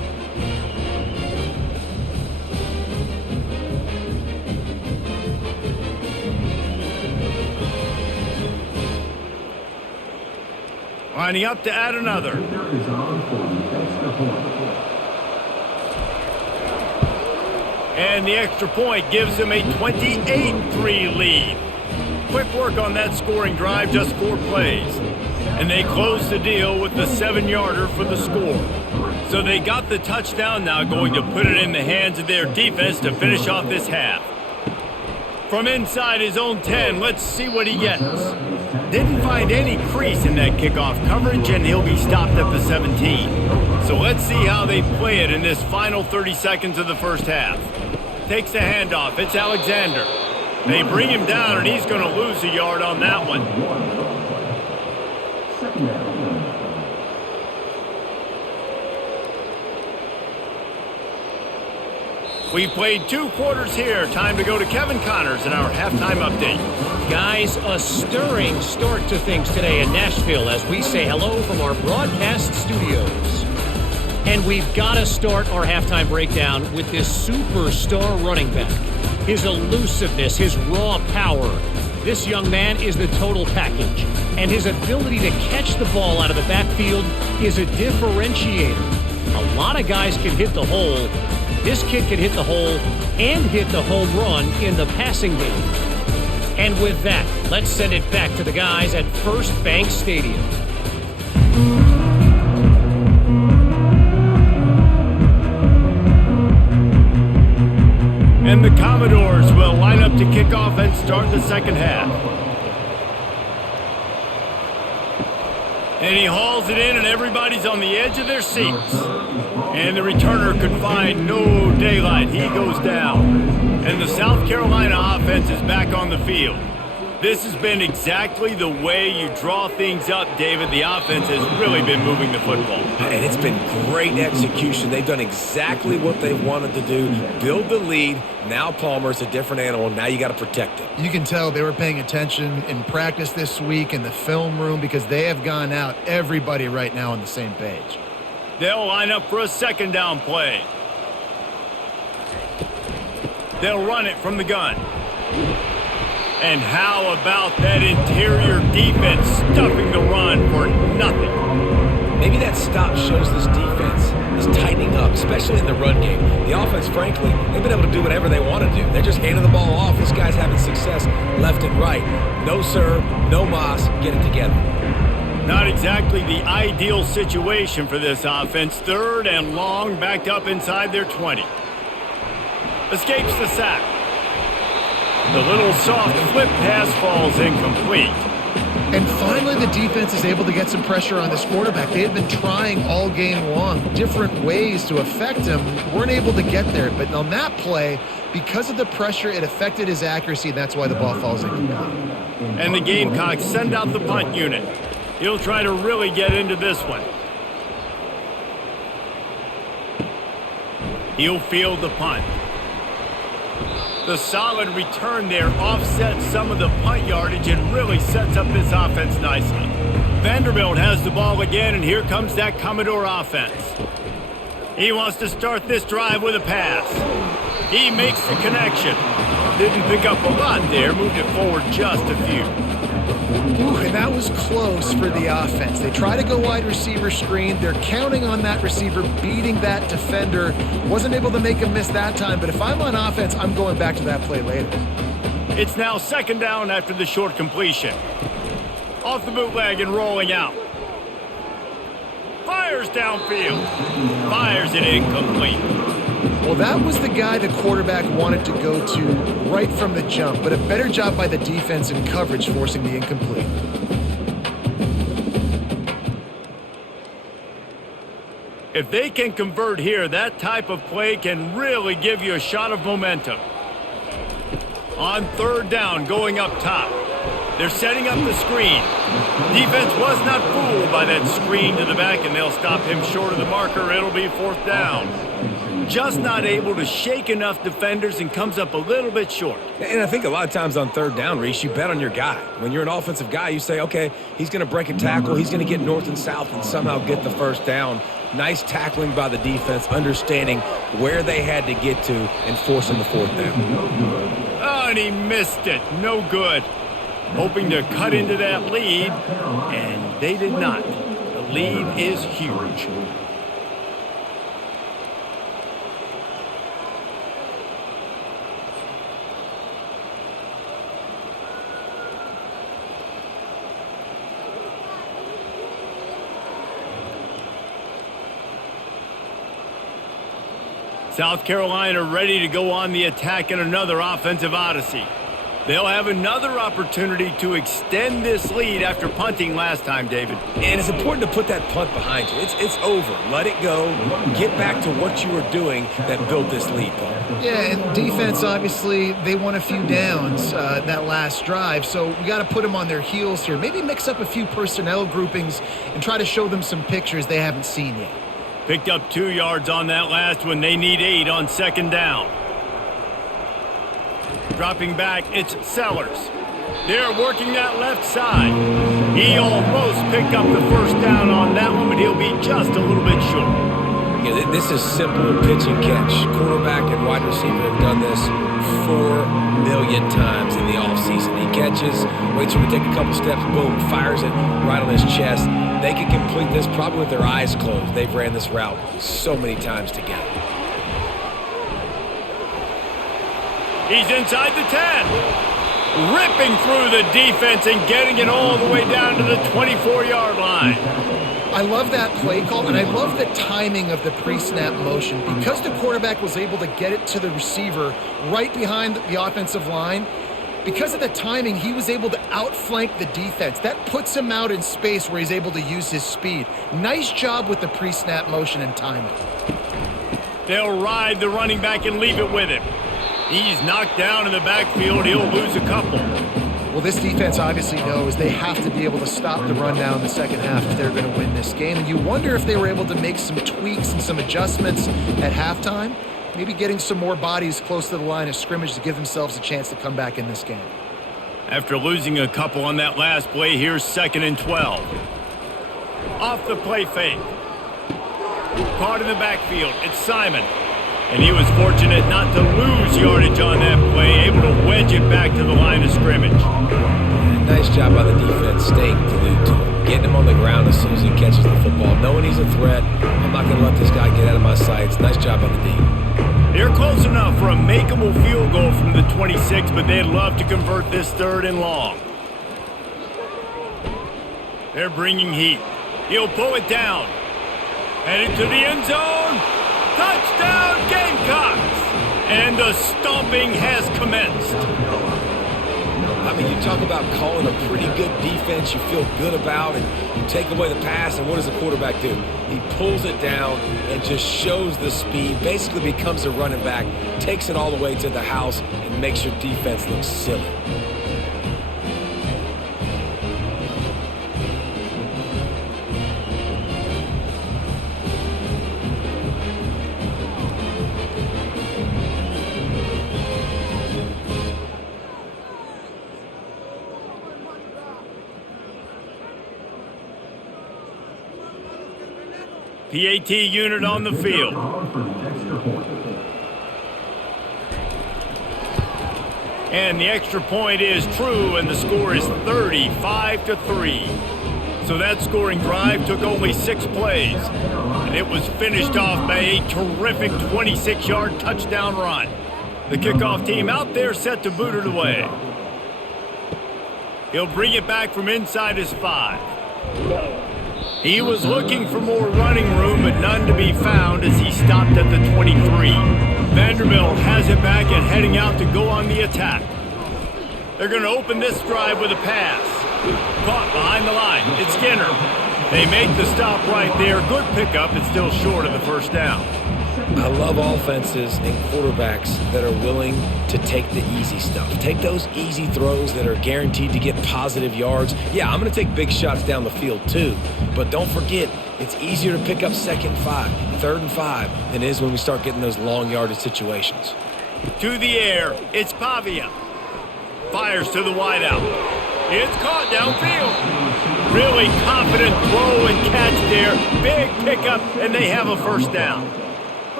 Lining up to add another. Kicker is on for the extra point. And the extra point gives them a 28-3 lead. Quick work on that scoring drive, just 4 plays. And they close the deal with the 7-yarder for the score. So they got the touchdown, now going to put it in the hands of their defense to finish off this half. From inside his own 10, let's see what he gets. Didn't find any crease in that kickoff coverage, and he'll be stopped at the 17. So let's see how they play it in this final 30 seconds of the first half. Takes the handoff. It's Alexander. They bring him down, and he's going to lose a yard on that one. Second down. We've played 2 quarters here. Time to go to Kevin Connors in our halftime update. Guys, a stirring start to things today in Nashville as we say hello from our broadcast studios. And we've got to start our halftime breakdown with this superstar running back. His elusiveness, his raw power. This young man is the total package. And his ability to catch the ball out of the backfield is a differentiator. A lot of guys can hit the hole. This kid can hit the hole and hit the home run in the passing game. And with that, let's send it back to the guys at First Bank Stadium. And the Commodores will line up to kick off and start the second half. And he hauls it in, and everybody's on the edge of their seats. And the returner could find no daylight. He goes down. And the South Carolina offense is back on the field. This has been exactly the way you draw things up, David. The offense has really been moving the football. And it's been great execution. They've done exactly what they wanted to do. Build the lead. Now Palmer's a different animal. Now you got to protect it. You can tell they were paying attention in practice this week in the film room because they have gone out, everybody right now on the same page. They'll line up for a second down play. They'll run it from the gun. And how about that interior defense stuffing the run for nothing? Maybe that stop shows this defense is tightening up, especially in the run game. The offense, frankly, they've been able to do whatever they want to do. They're just handing the ball off. This guy's having success left and right. No serve, no moss, get it together. Not exactly the ideal situation for this offense. 3rd and long, backed up inside their 20. Escapes the sack. The little soft flip pass falls incomplete. And finally, the defense is able to get some pressure on this quarterback. They had been trying all game long different ways to affect him. Weren't able to get there. But on that play, because of the pressure, it affected his accuracy, and that's why the ball falls incomplete. And the Gamecocks send out the punt unit. He'll try to really get into this one. He'll field the punt. The solid return there offsets some of the punt yardage and really sets up this offense nicely. Vanderbilt has the ball again, and here comes that Commodore offense. He wants to start this drive with a pass. He makes the connection. Didn't pick up a lot there, moved it forward just a few. Ooh, and that was close for the offense. They try to go wide receiver screen. They're counting on that receiver beating that defender. Wasn't able to make him miss that time, but if I'm on offense, I'm going back to that play later. It's now second down after the short completion. Off the bootleg and rolling out. Fires downfield. Fires it incomplete. Well, that was the guy the quarterback wanted to go to right from the jump, but a better job by the defense in coverage forcing the incomplete. If they can convert here, that type of play can really give you a shot of momentum. On 3rd down, going up top. They're setting up the screen. Defense was not fooled by that screen to the back, and they'll stop him short of the marker. It'll be 4th down. Just not able to shake enough defenders and comes up a little bit short. And I think a lot of times on 3rd down, Reese, you bet on your guy. When you're an offensive guy, you say, okay, he's going to break a tackle. He's going to get north and south and somehow get the 1st down. Nice tackling by the defense, understanding where they had to get to and forcing the 4th down. Oh, and he missed it. No good. Hoping to cut into that lead, and they did not. That lead is huge. South Carolina ready to go on the attack in another offensive odyssey. They'll have another opportunity to extend this lead after punting last time, David. And it's important to put that punt behind you. It's over. Let it go. Get back to what you were doing that built this lead, Paul. Yeah, and defense, obviously, they won a few downs that last drive, so we got to put them on their heels here. Maybe mix up a few personnel groupings and try to show them some pictures they haven't seen yet. Picked up 2 yards on that last one. They need 8 on second down. Dropping back, it's Sellers. They're working that left side. He almost picked up the first down on that one, but he'll be just a little bit short. Yeah, this is simple pitch and catch. Quarterback and wide receiver have done this 4 million times in the offseason. He catches, waits for him to take a couple steps, boom, fires it right on his chest. They can complete this probably with their eyes closed. They've ran this route so many times together. He's inside the 10. Ripping through the defense and getting it all the way down to the 24-yard line. I love that play call, and I love the timing of the pre-snap motion. Because the quarterback was able to get it to the receiver right behind the offensive line, because of the timing, he was able to outflank the defense. That puts him out in space where he's able to use his speed. Nice job with the pre-snap motion and timing. They'll ride the running back and leave it with him. He's knocked down in the backfield. He'll lose a couple. Well, this defense obviously knows they have to be able to stop the run down in the second half if they're going to win this game. And you wonder if they were able to make some tweaks and some adjustments at halftime. Maybe getting some more bodies close to the line of scrimmage to give themselves a chance to come back in this game. After losing a couple on that last play, here's 2nd and 12. Off the play fake. Caught in the backfield. It's Simon. And he was fortunate not to lose yardage on that play, able to wedge it back to the line of scrimmage. Nice job by the defense staying glued to him, getting him on the ground as soon as he catches the football, knowing he's a threat. I'm not going to let this guy get out of my sights. Nice job by the D. They're close enough for a makeable field goal from the 26, but they'd love to convert this 3rd and long. They're bringing heat. He'll pull it down. Headed to the end zone. Touchdown, Gamecocks! And the stomping has commenced. I mean, you talk about calling a pretty good defense you feel good about, and you take away the pass, and what does the quarterback do? He pulls it down and just shows the speed, basically becomes a running back, takes it all the way to the house, and makes your defense look silly. PAT unit on the field. And the extra point is true, and the score is 35-3. So that scoring drive took only 6 plays, and it was finished off by a terrific 26-yard touchdown run. The kickoff team out there set to boot it away. He'll bring it back from inside his 5. He was looking for more running room, but none to be found as he stopped at the 23. Vanderbilt has it back and heading out to go on the attack. They're going to open this drive with a pass. Caught behind the line. It's Skinner. They make the stop right there. Good pickup. It's still short of the first down. I love offenses and quarterbacks that are willing to take the easy stuff. Take those easy throws that are guaranteed to get positive yards. Yeah, I'm going to take big shots down the field too, but don't forget, it's easier to pick up 2nd and 5, 3rd and 5 than it is when we start getting those long yardage situations. To the air, it's Pavia. Fires to the wideout. It's caught downfield. Really confident throw and catch there. Big pickup, and they have a first down.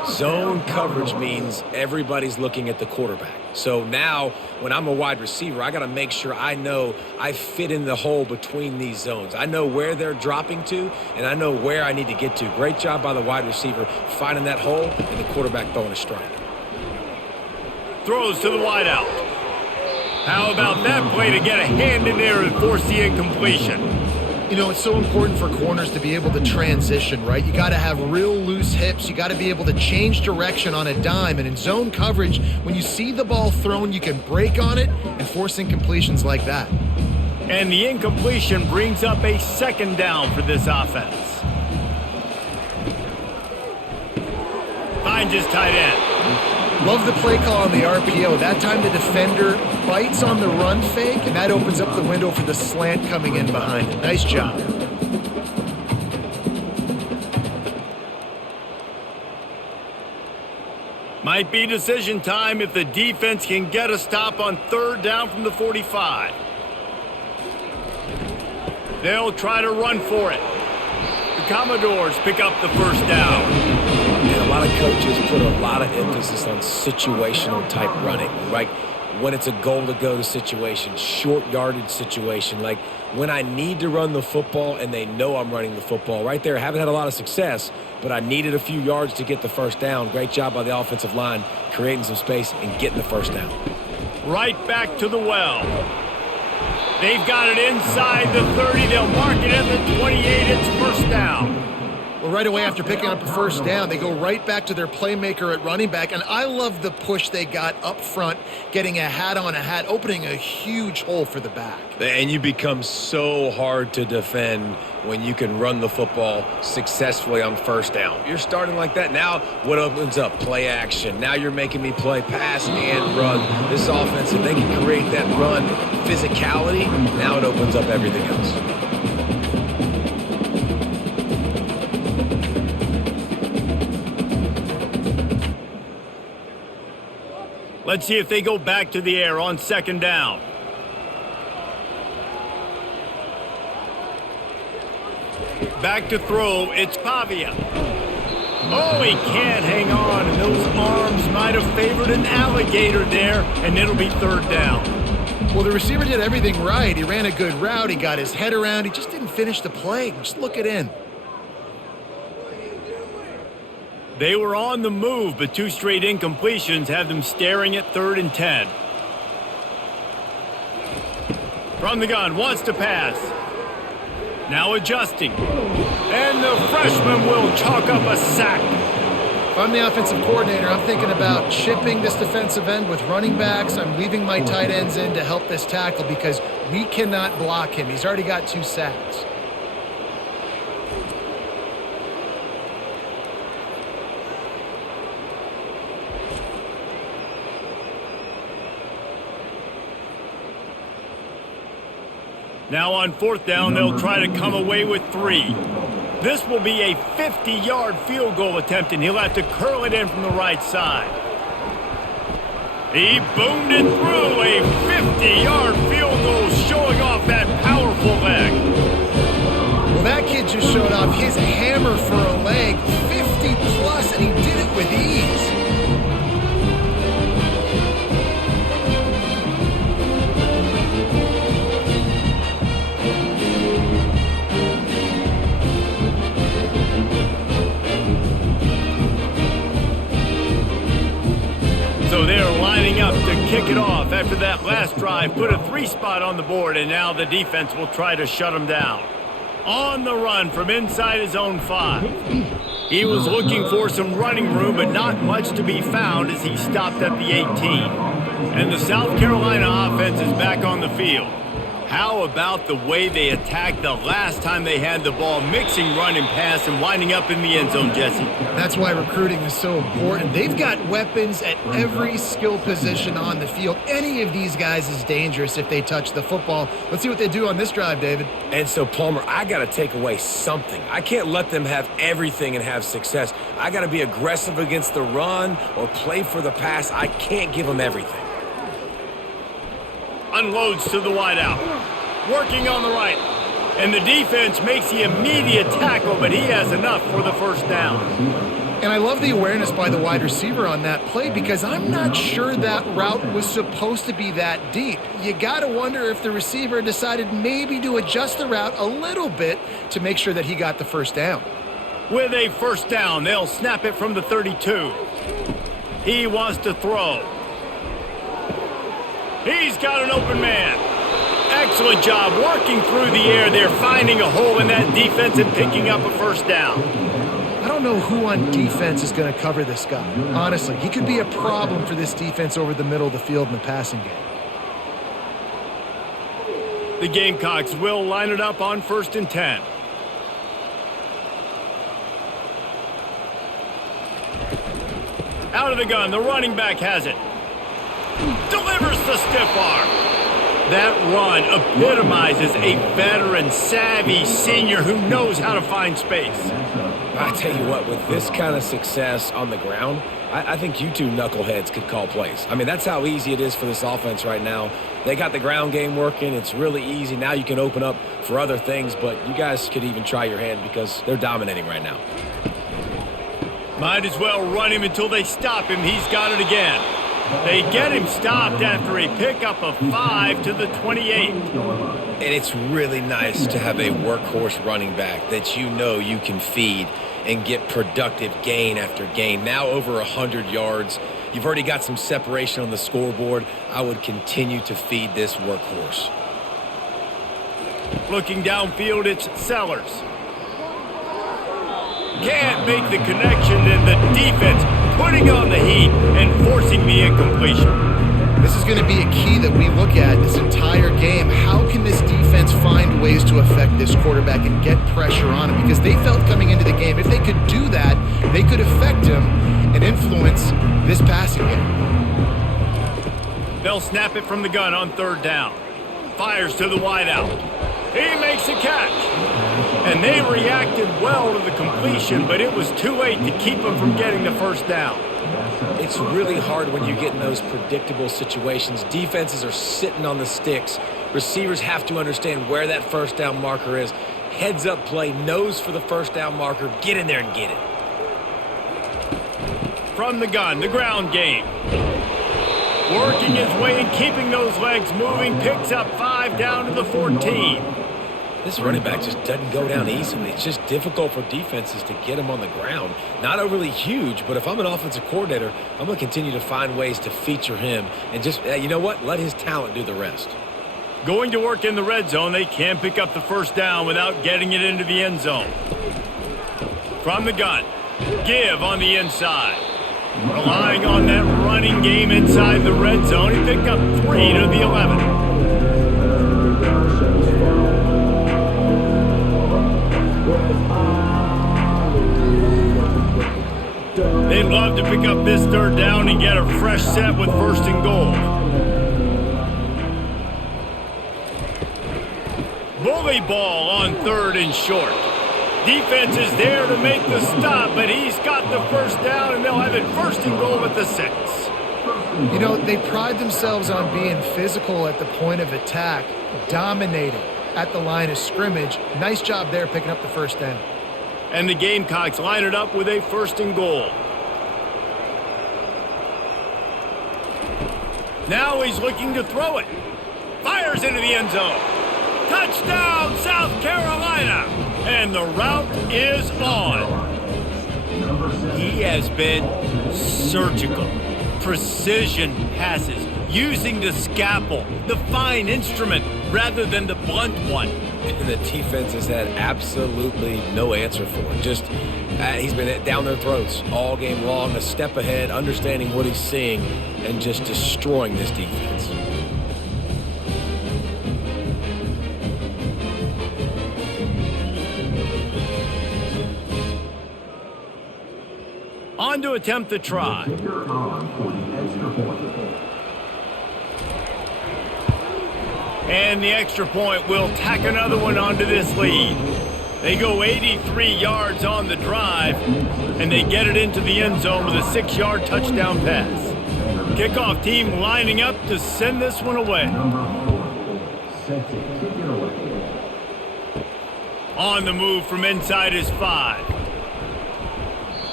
Zone coverage means everybody's looking at the quarterback. So now when I'm a wide receiver, I got to make sure I know I fit in the hole between these zones. I know where they're dropping to, and I know where I need to get to. Great job by the wide receiver finding that hole and the quarterback throwing a strike. Throws to the wideout. How about that play to get a hand in there and force the incompletion? You know, it's so important for corners to be able to transition, right? You got to have real loose hips. You got to be able to change direction on a dime. And in zone coverage, when you see the ball thrown, you can break on it and force incompletions like that. And the incompletion brings up a second down for this offense. Finds his tight end. Love the play call on the RPO. That time the defender bites on the run fake, and that opens up the window for the slant coming in behind it. Nice job. Might be decision time if the defense can get a stop on third down from the 45. They'll try to run for it. The Commodores pick up the first down. And a lot of coaches put a lot of emphasis on situational type running, right? When it's a goal to go to situation, short yardage situation, like when I need to run the football and they know I'm running the football. Right there, haven't had a lot of success, but I needed a few yards to get the first down. Great job by the offensive line creating some space and getting the first down. Right back to the well. They've got it inside the 30. They'll mark it at the 28. It's first down. Well, right away after picking up a first down, they go right back to their playmaker at running back. And I love the push they got up front, getting a hat on a hat, opening a huge hole for the back. And you become so hard to defend when you can run the football successfully on first down. You're starting like that. Now what opens up? Play action. Now you're making me play pass and run. This offense, if they can create that run physicality, now it opens up everything else. Let's see if they go back to the air on second down. Back to throw, it's Pavia. Oh, he can't hang on, and those arms might have favored an alligator there, and it'll be third down. Well, the receiver did everything right. He ran a good route. He got his head around. He just didn't finish the play. Just look it in. They were on the move, but two straight incompletions have them staring at 3rd and 10. From the gun, wants to pass. Now adjusting. And the freshman will chalk up a sack. If I'm the offensive coordinator, I'm thinking about chipping this defensive end with running backs. I'm leaving my tight ends in to help this tackle because we cannot block him. He's already got 2 sacks. Now on 4th down, they'll try to come away with 3. This will be a 50-yard field goal attempt, and he'll have to curl it in from the right side. He boomed it through, a 50-yard field goal, showing off that powerful leg. Well, that kid just showed off his hammer for a leg, 50-plus, and he did it with ease. So they're lining up to kick it off after that last drive. Put a 3 spot on the board, and now the defense will try to shut them down. On the run from inside his own 5. He was looking for some running room, but not much to be found as he stopped at the 18. And the South Carolina offense is back on the field. How about the way they attacked the last time they had the ball, mixing run and pass and winding up in the end zone, Jesse? That's why recruiting is so important. They've got weapons at every skill position on the field. Any of these guys is dangerous if they touch the football. Let's see what they do on this drive, David. And so, Palmer, I got to take away something. I can't let them have everything and have success. I got to be aggressive against the run or play for the pass. I can't give them everything. Unloads to the wideout. Working on the right. And the defense makes the immediate tackle, but he has enough for the first down. And I love the awareness by the wide receiver on that play because I'm not sure that route was supposed to be that deep. You got to wonder if the receiver decided maybe to adjust the route a little bit to make sure that he got the first down. With a first down, they'll snap it from the 32. He wants to throw. He's got an open man. Excellent job working through the air there, finding a hole in that defense and picking up a first down. I don't know who on defense is going to cover this guy. Honestly, he could be a problem for this defense over the middle of the field in the passing game. The Gamecocks will line it up on 1st and 10. Out of the gun, the running back has it. Delivers the stiff arm. That run epitomizes a veteran, savvy senior who knows how to find space. I tell you what, with this kind of success on the ground, I think you two knuckleheads could call plays. I mean, that's how easy it is for this offense right now. They got the ground game working. It's really easy. Now you can open up for other things, but you guys could even try your hand because they're dominating right now. Might as well run him until they stop him. He's got it again. They get him stopped after a pickup of 5 to the 28. And it's really nice to have a workhorse running back that you know you can feed and get productive gain after gain. Now over 100 yards. You've already got some separation on the scoreboard. I would continue to feed this workhorse. Looking downfield, it's Sellers. Can't make the connection, and the defense putting on the heat and forcing the incompletion. This is going to be a key that we look at this entire game. How can this defense find ways to affect this quarterback and get pressure on him? Because they felt coming into the game, if they could do that, they could affect him and influence this passing game. They'll snap it from the gun on 3rd down. Fires to the wideout. He makes a catch. And they reacted well to the completion, but it was too late to keep them from getting the first down. It's really hard when you get in those predictable situations. Defenses are sitting on the sticks. Receivers have to understand where that first down marker is. Heads up play, nose for the first down marker. Get in there and get it. From the gun, the ground game. Working his way and keeping those legs moving, picks up 5 down to the 14. This running back just doesn't go down easily. It's just difficult for defenses to get him on the ground. Not overly huge, but if I'm an offensive coordinator, I'm going to continue to find ways to feature him and just, you know what, let his talent do the rest. Going to work in the red zone, they can pick up the first down without getting it into the end zone. From the gun, give on the inside. Relying on that running game inside the red zone, he picked up 3 to the 11. They'd love to pick up this 3rd down and get a fresh set with 1st and goal. Bully ball on 3rd and short. Defense is there to make the stop, but he's got the first down, and they'll have it 1st and goal at the 6. You know, they pride themselves on being physical at the point of attack, dominating at the line of scrimmage. Nice job there picking up the first down. And the Gamecocks line it up with a 1st and goal. Now he's looking to throw it. Fires into the end zone. Touchdown, South Carolina! And the route is on. He has been surgical. Precision passes, using the scalpel, the fine instrument, rather than the blunt one. The defense has had absolutely no answer for it. Just, he's been down their throats all game long, a step ahead, understanding what he's seeing, and just destroying this defense. On to attempt the try. And the extra point will tack another one onto this lead. They go 83 yards on the drive, and they get it into the end zone with a 6-yard touchdown pass. Kickoff team lining up to send this one away. On the move from inside his 5.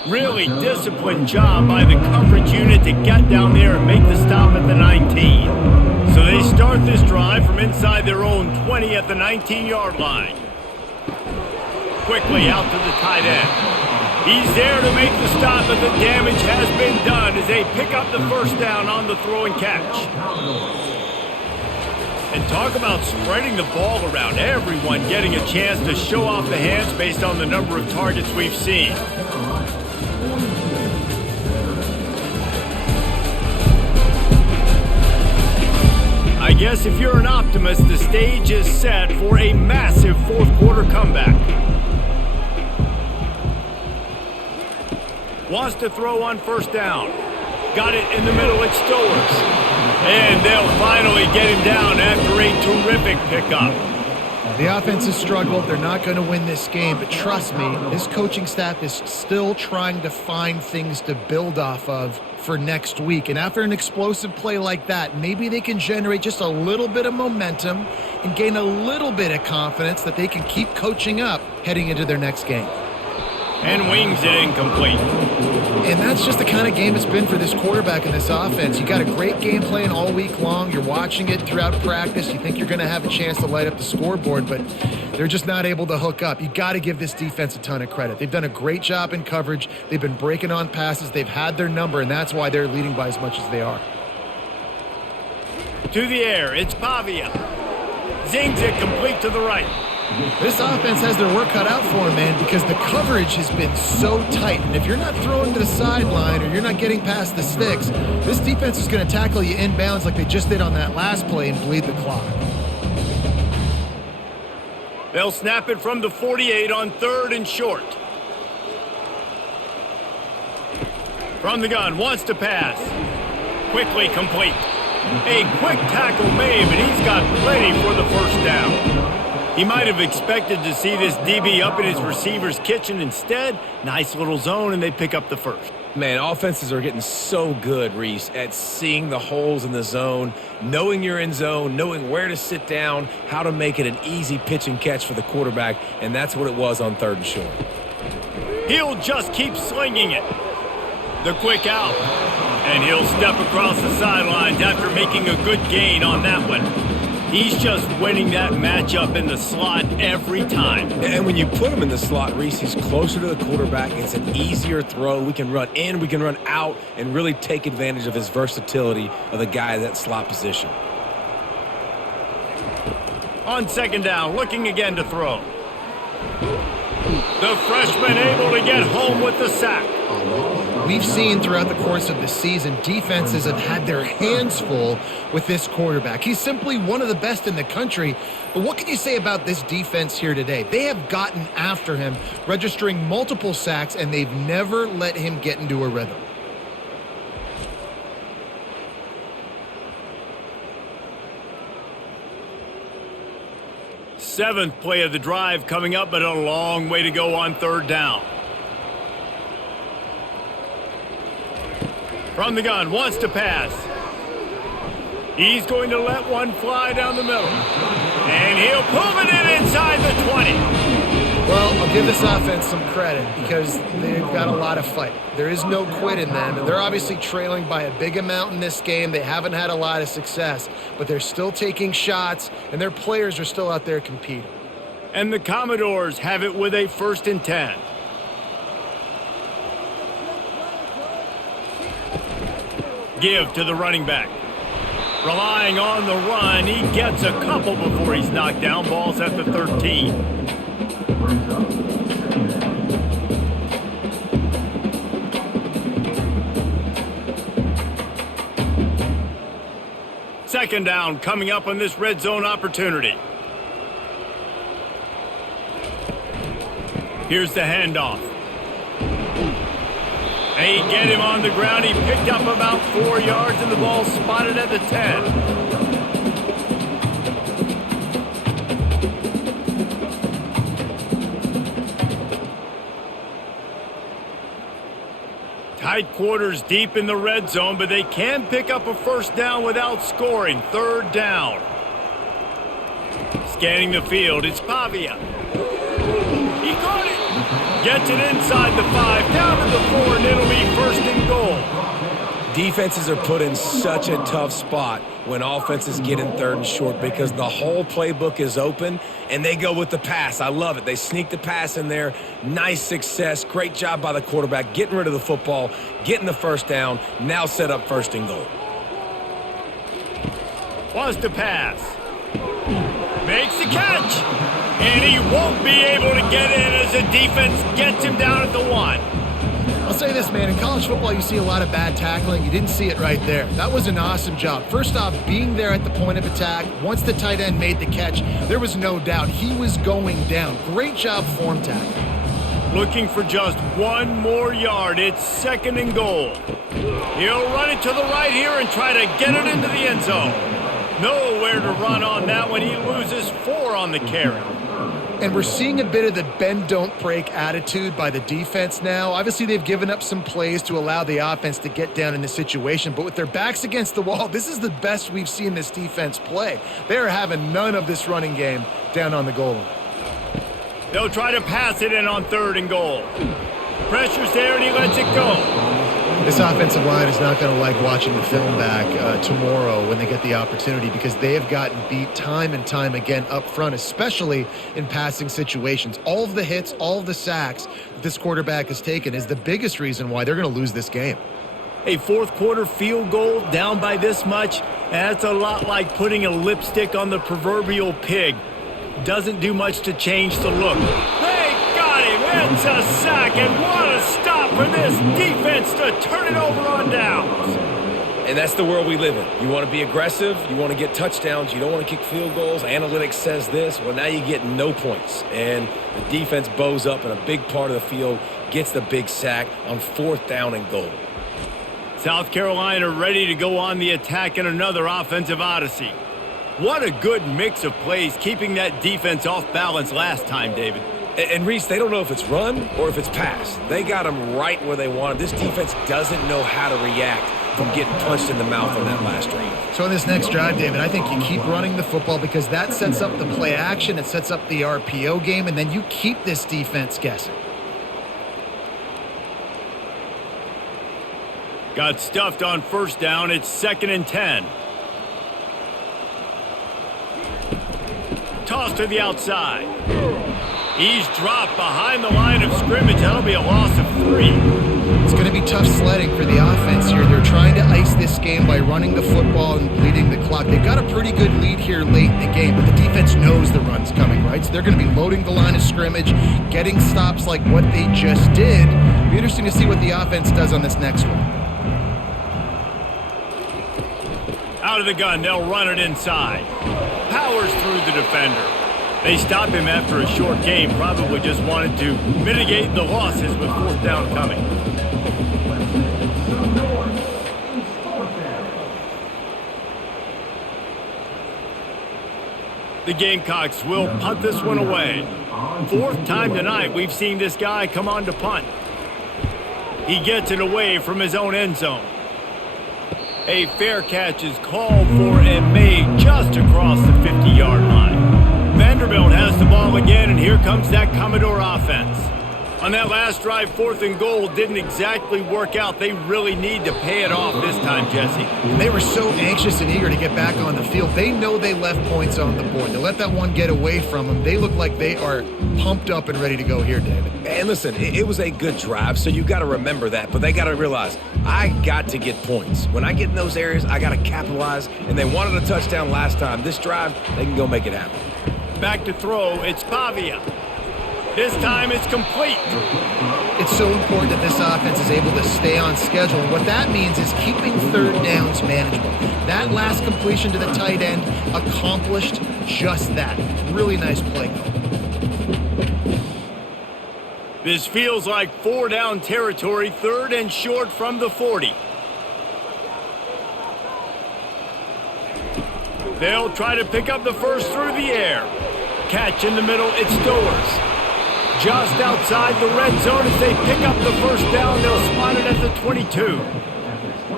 Really disciplined job by the coverage unit to get down there and make the stop at the 19. So they start this drive from inside their own 20 at the 19-yard line. Quickly out to the tight end. He's there to make the stop, but the damage has been done as they pick up the first down on the throw and catch. And talk about spreading the ball around. Everyone getting a chance to show off the hands based on the number of targets we've seen. I guess if you're an optimist, the stage is set for a massive fourth quarter comeback. Wants to throw on first down. Got it in the middle, it still works. And they'll finally get him down after a terrific pickup. The offense has struggled. They're not going to win this game, but trust me, this coaching staff is still trying to find things to build off of for next week. And after an explosive play like that, maybe they can generate just a little bit of momentum and gain a little bit of confidence that they can keep coaching up heading into their next game. And wings it incomplete. And that's just the kind of game it's been for this quarterback and this offense. You got a great game plan all week long. You're watching it throughout practice. You think you're going to have a chance to light up the scoreboard, but they're just not able to hook up. You got to give this defense a ton of credit. They've done a great job in coverage. They've been breaking on passes. They've had their number, and that's why they're leading by as much as they are. To the air, it's Pavia. Zings it complete to the right. This offense has their work cut out for them, man, because the coverage has been so tight. And if you're not throwing to the sideline or you're not getting past the sticks, this defense is going to tackle you inbounds like they just did on that last play and bleed the clock. They'll snap it from the 48 on third and short. From the gun, wants to pass. Quickly complete. A quick tackle made, but he's got plenty for the first down. He might have expected to see this DB up in his receiver's kitchen. Instead, nice little zone, and they pick up the first. Man, offenses are getting so good, Reese, at seeing the holes in the zone, knowing you're in zone, knowing where to sit down, how to make it an easy pitch and catch for the quarterback, and that's what it was on third and short. He'll just keep slinging it. The quick out. And he'll step across the sidelines after making a good gain on that one. He's just winning that matchup in the slot every time. And when you put him in the slot, Reese, he's closer to the quarterback. It's an easier throw. We can run in, we can run out, and really take advantage of his versatility of the guy at that slot position. On second down, looking again to throw. The freshman able to get home with the sack. We've seen throughout the course of the season, defenses have had their hands full with this quarterback. He's simply one of the best in the country. But what can you say about this defense here today? They have gotten after him, registering multiple sacks, and they've never let him get into a rhythm. Seventh play of the drive coming up, but a long way to go on third down. From the gun, wants to pass. He's going to let one fly down the middle. And he'll pull it in inside the 20. Well, I'll give this offense some credit because they've got a lot of fight. There is no quit in them, and they're obviously trailing by a big amount in this game. They haven't had a lot of success, but they're still taking shots, and their players are still out there competing. And the Commodores have it with a 1st and 10. Give to the running back. Relying on the run, he gets a couple before he's knocked down. Ball's at the 13. Second down coming up on this red zone opportunity. Here's the handoff. They get him on the ground. He picked up about 4 yards, and the ball spotted at the 10. Tight quarters deep in the red zone, but they can pick up a first down without scoring. Third down. Scanning the field, it's Pavia. He caught it. Gets it inside the 5, down to the 4, and it'll be first and goal. Defenses are put in such a tough spot when offenses get in third and short because the whole playbook is open and they go with the pass. I love it. They sneak the pass in there. Nice success. Great job by the quarterback getting rid of the football, getting the first down, now set up first and goal. Wants to pass. Makes the catch. And he won't be able to get in as the defense gets him down at the 1. I'll say this, man. In college football, you see a lot of bad tackling. You didn't see it right there. That was an awesome job. First off, being there at the point of attack. Once the tight end made the catch, there was no doubt he was going down. Great job form tackling. Looking for just 1 more yard. It's second and goal. He'll run it to the right here and try to get it into the end zone. Nowhere to run on that one. He loses 4 on the carry. And we're seeing a bit of the bend, don't break attitude by the defense now. Obviously, they've given up some plays to allow the offense to get down in the situation. But with their backs against the wall, this is the best we've seen this defense play. They're having none of this running game down on the goal line. They'll try to pass it in on third and goal. Pressure's there, and he lets it go. This offensive line is not going to like watching the film back tomorrow when they get the opportunity because they have gotten beat time and time again up front, especially in passing situations. All of the hits, all of the sacks that this quarterback has taken is the biggest reason why they're going to lose this game. A fourth quarter field goal down by this much, that's a lot like putting a lipstick on the proverbial pig. Doesn't do much to change the look. They got him. It's a sack, and what a stop for this defense to turn it over on downs. And that's the world we live in. You want to be aggressive. You want to get touchdowns. You don't want to kick field goals. Analytics says this. Well, now you get no points. And the defense bows up in a big part of the field, gets the big sack on 4th down and goal. South Carolina ready to go on the attack in another offensive odyssey. What a good mix of plays, keeping that defense off balance last time, David. And Reese, they don't know if it's run or if it's pass. They got them right where they want them. This defense doesn't know how to react from getting punched in the mouth on that last drive. So in this next drive, David, I think you keep running the football because that sets up the play action, it sets up the RPO game, and then you keep this defense guessing. Got stuffed on first down. It's 2nd and 10. Toss to the outside. He's dropped behind the line of scrimmage. That'll be a loss of 3. It's going to be tough sledding for the offense here. They're trying to ice this game by running the football and bleeding the clock. They've got a pretty good lead here late in the game, but the defense knows the run's coming, right? So they're going to be loading the line of scrimmage, getting stops like what they just did. It'll be interesting to see what the offense does on this next one. Out of the gun, they'll run it inside. Powers through the defender. They stop him after a short game, probably just wanted to mitigate the losses with 4th down coming. The Gamecocks will punt this one away. 4th time tonight we've seen this guy come on to punt. He gets it away from his own end zone. A fair catch is called for and made just across the 50-yard line. Vanderbilt has the ball again, and here comes that Commodore offense. On that last drive, 4th and goal didn't exactly work out. They really need to pay it off this time, Jesse. And they were so anxious and eager to get back on the field. They know they left points on the board. They let that one get away from them. They look like they are pumped up and ready to go here, David. And listen, it was a good drive, so you got to remember that. But they got to realize, I got to get points. When I get in those areas, I got to capitalize. And they wanted a touchdown last time. This drive, they can go make it happen. Back to throw, it's Pavia. This time it's complete. It's so important that this offense is able to stay on schedule. And what that means is keeping 3rd downs manageable. That last completion to the tight end accomplished just that. Really nice play call. This feels like 4-down territory, 3rd and short from the 40. They'll try to pick up the first through the air. Catch in the middle, it's Stowers. Just outside the red zone as they pick up the first down. They'll spot it at the 22.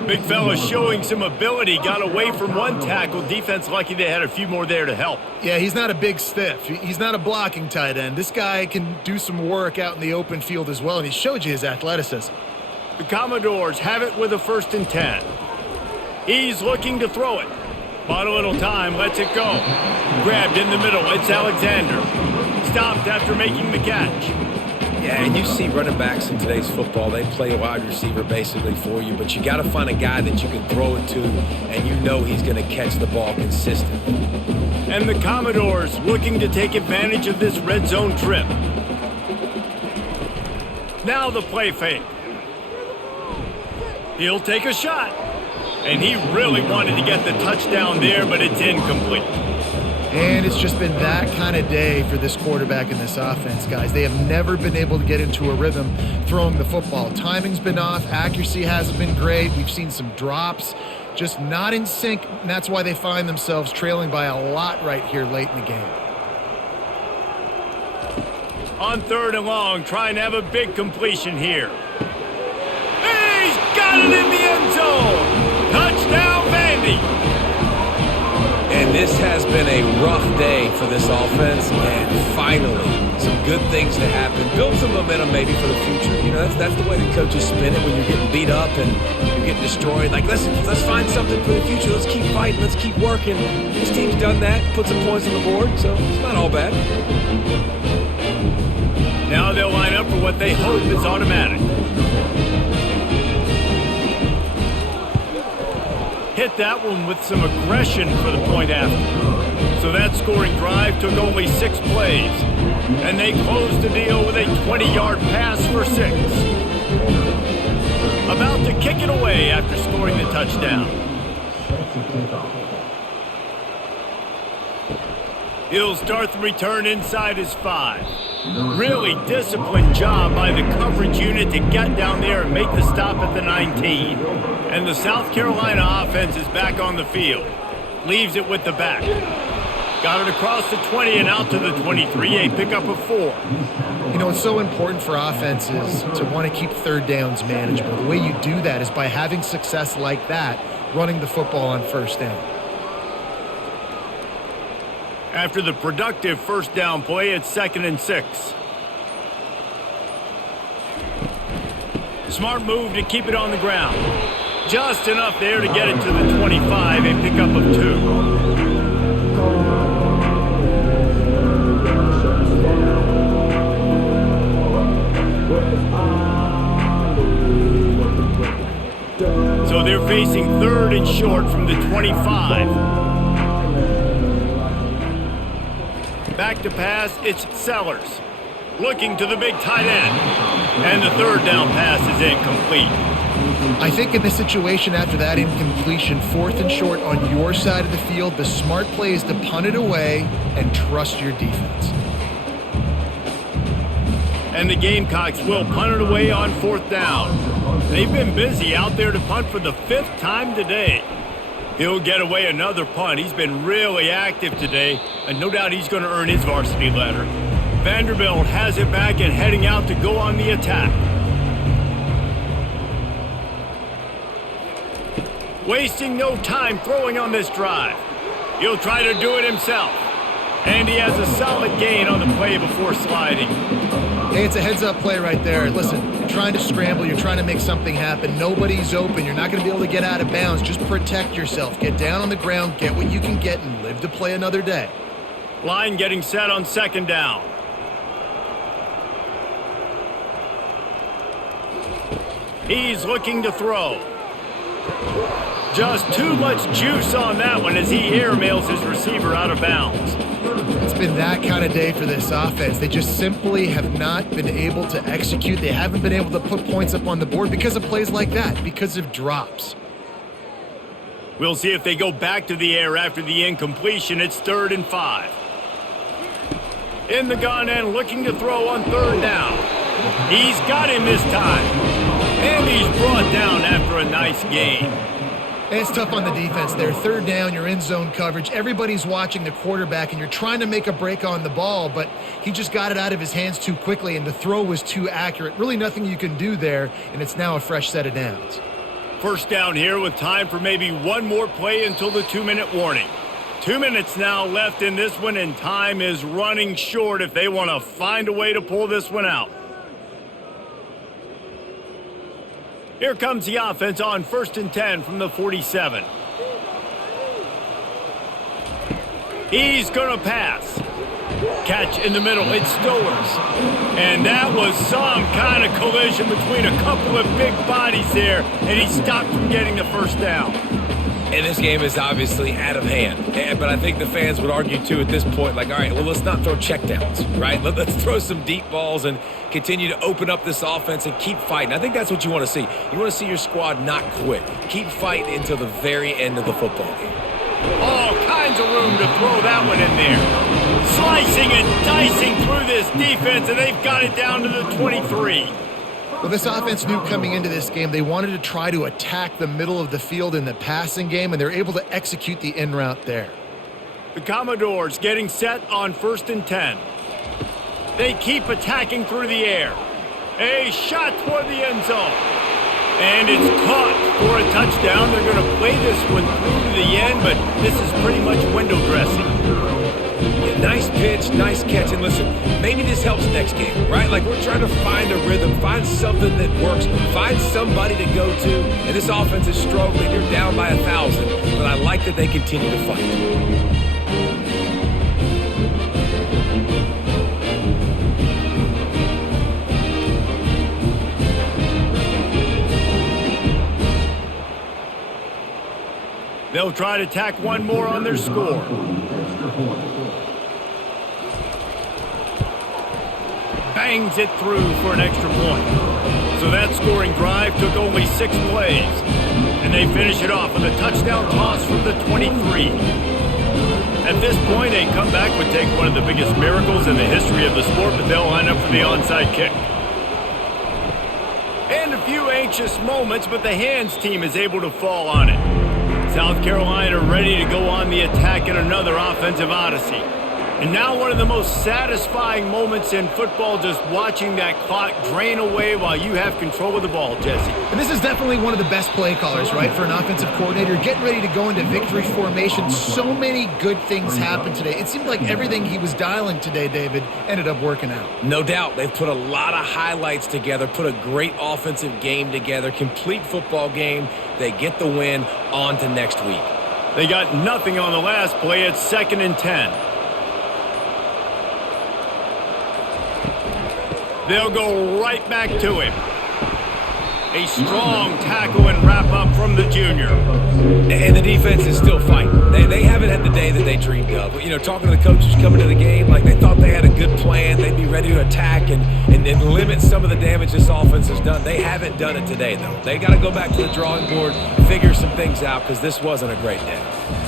Big fella showing some ability, got away from one tackle. Defense lucky they had a few more there to help. Yeah, he's not a big stiff. He's not a blocking tight end. This guy can do some work out in the open field as well, and he showed you his athleticism. The Commodores have it with a 1st and 10. He's looking to throw it. Bought a little time, lets it go. Grabbed in the middle, it's Alexander. Stopped after making the catch. Yeah, and you see running backs in today's football, they play a wide receiver basically for you, but you got to find a guy that you can throw it to, and you know he's going to catch the ball consistently. And the Commodores looking to take advantage of this red zone trip. Now the play fake. He'll take a shot. And he really wanted to get the touchdown there, but it's incomplete. And it's just been that kind of day for this quarterback in this offense, guys. They have never been able to get into a rhythm throwing the football. Timing's been off. Accuracy hasn't been great. We've seen some drops. Just not in sync, and that's why they find themselves trailing by a lot right here late in the game. On 3rd and long, trying to have a big completion here. He's got it in the end zone! Touchdown, Vandy! And this has been a rough day for this offense, and finally, some good things to happen. Build some momentum maybe for the future. You know, that's the way the coaches spin it when you're getting beat up and you're getting destroyed. Like, let's find something for the future. Let's keep fighting. Let's keep working. This team's done that, put some points on the board, so it's not all bad. Now they'll line up for what they hope is automatic. Hit that one with some aggression for the point after. So that scoring drive took only 6 plays. And they closed the deal with a 20-yard pass for 6. About to kick it away after scoring the touchdown. He'll start the return inside his 5. Really disciplined job by the coverage unit to get down there and make the stop at the 19. And the South Carolina offense is back on the field. Leaves it with the back. Got it across the 20 and out to the 23, a pickup of 4. You know, it's so important for offenses to want to keep 3rd downs manageable. The way you do that is by having success like that, running the football on 1st down. After the productive 1st down play, it's 2nd and 6. Smart move to keep it on the ground. Just enough there to get it to the 25, a pickup of 2. So they're facing 3rd and short from the 25. Back to pass, it's Sellers. Looking to the big tight end. And the 3rd down pass is incomplete. I think in this situation after that incompletion, 4th and short on your side of the field, the smart play is to punt it away and trust your defense. And the Gamecocks will punt it away on 4th down. They've been busy out there to punt for the 5th time today. He'll get away another punt. He's been really active today, and no doubt he's going to earn his varsity letter. Vanderbilt has it back and heading out to go on the attack. Wasting no time throwing on this drive. He'll try to do it himself. And he has a solid gain on the play before sliding. Hey, it's a heads-up play right there. Listen, you're trying to scramble. You're trying to make something happen. Nobody's open. You're not going to be able to get out of bounds. Just protect yourself. Get down on the ground, get what you can get, and live to play another day. Line getting set on 2nd down. He's looking to throw. Just too much juice on that one as he airmails his receiver out of bounds. It's been that kind of day for this offense. They just simply have not been able to execute. They haven't been able to put points up on the board because of plays like that, because of drops. We'll see if they go back to the air after the incompletion. It's 3rd and 5. In the gun and looking to throw on 3rd down. He's got him this time. And he's brought down after a nice gain. And it's tough on the defense there. 3rd down, you're in zone coverage. Everybody's watching the quarterback, and you're trying to make a break on the ball, but he just got it out of his hands too quickly, and the throw was too accurate. Really nothing you can do there, and it's now a fresh set of downs. First down here with time for maybe one more play until the 2-minute warning. 2 minutes now left in this one, and time is running short if they want to find a way to pull this one out. Here comes the offense on 1st and 10 from the 47. He's going to pass. Catch in the middle. It's Stowers. And that was some kind of collision between a couple of big bodies there, and he stopped from getting the first down. And this game is obviously out of hand. But I think the fans would argue, too, at this point, like, all right, well, let's not throw checkdowns, right? Let's throw some deep balls and continue to open up this offense and keep fighting. I think that's what you want to see. You want to see your squad not quit. Keep fighting until the very end of the football game. All kinds of room to throw that one in there. Slicing and dicing through this defense, and they've got it down to the 23. Well, this offense knew coming into this game they wanted to try to attack the middle of the field in the passing game, and they're able to execute the in route there. The Commodores getting set on 1st and 10. They keep attacking through the air. A shot toward the end zone. And it's caught for a touchdown. They're going to play this one through to the end, but this is pretty much window dressing. Yeah, nice pitch, nice catch. And listen, maybe this helps next game, right? Like, we're trying to find a rhythm, find something that works, find somebody to go to. And this offense is struggling. You're down by 1,000, but I like that they continue to fight. They'll try to tack one more on their score. Bangs it through for an extra point. So that scoring drive took only 6 plays. And they finish it off with a touchdown toss from the 23. At this point, a comeback would take one of the biggest miracles in the history of the sport, but they'll line up for the onside kick. And a few anxious moments, but the hands team is able to fall on it. South Carolina ready to go on the attack in another offensive odyssey. And now one of the most satisfying moments in football, just watching that clock drain away while you have control of the ball, Jesse. And this is definitely one of the best play callers, right, for an offensive coordinator. Getting ready to go into victory formation. So many good things happened today. It seemed like everything he was dialing today, David, ended up working out. No doubt. They've put a lot of highlights together, put a great offensive game together, complete football game. They get the win. On to next week. They got nothing on the last play. It's 2nd and 10. They'll go right back to him. A strong tackle and wrap up from the junior. And the defense is still fighting. They haven't had the day that they dreamed of. You know, talking to the coaches coming to the game, like they thought they had a good plan. They'd be ready to attack and limit some of the damage this offense has done. They haven't done it today, though. They got to go back to the drawing board, figure some things out, because this wasn't a great day.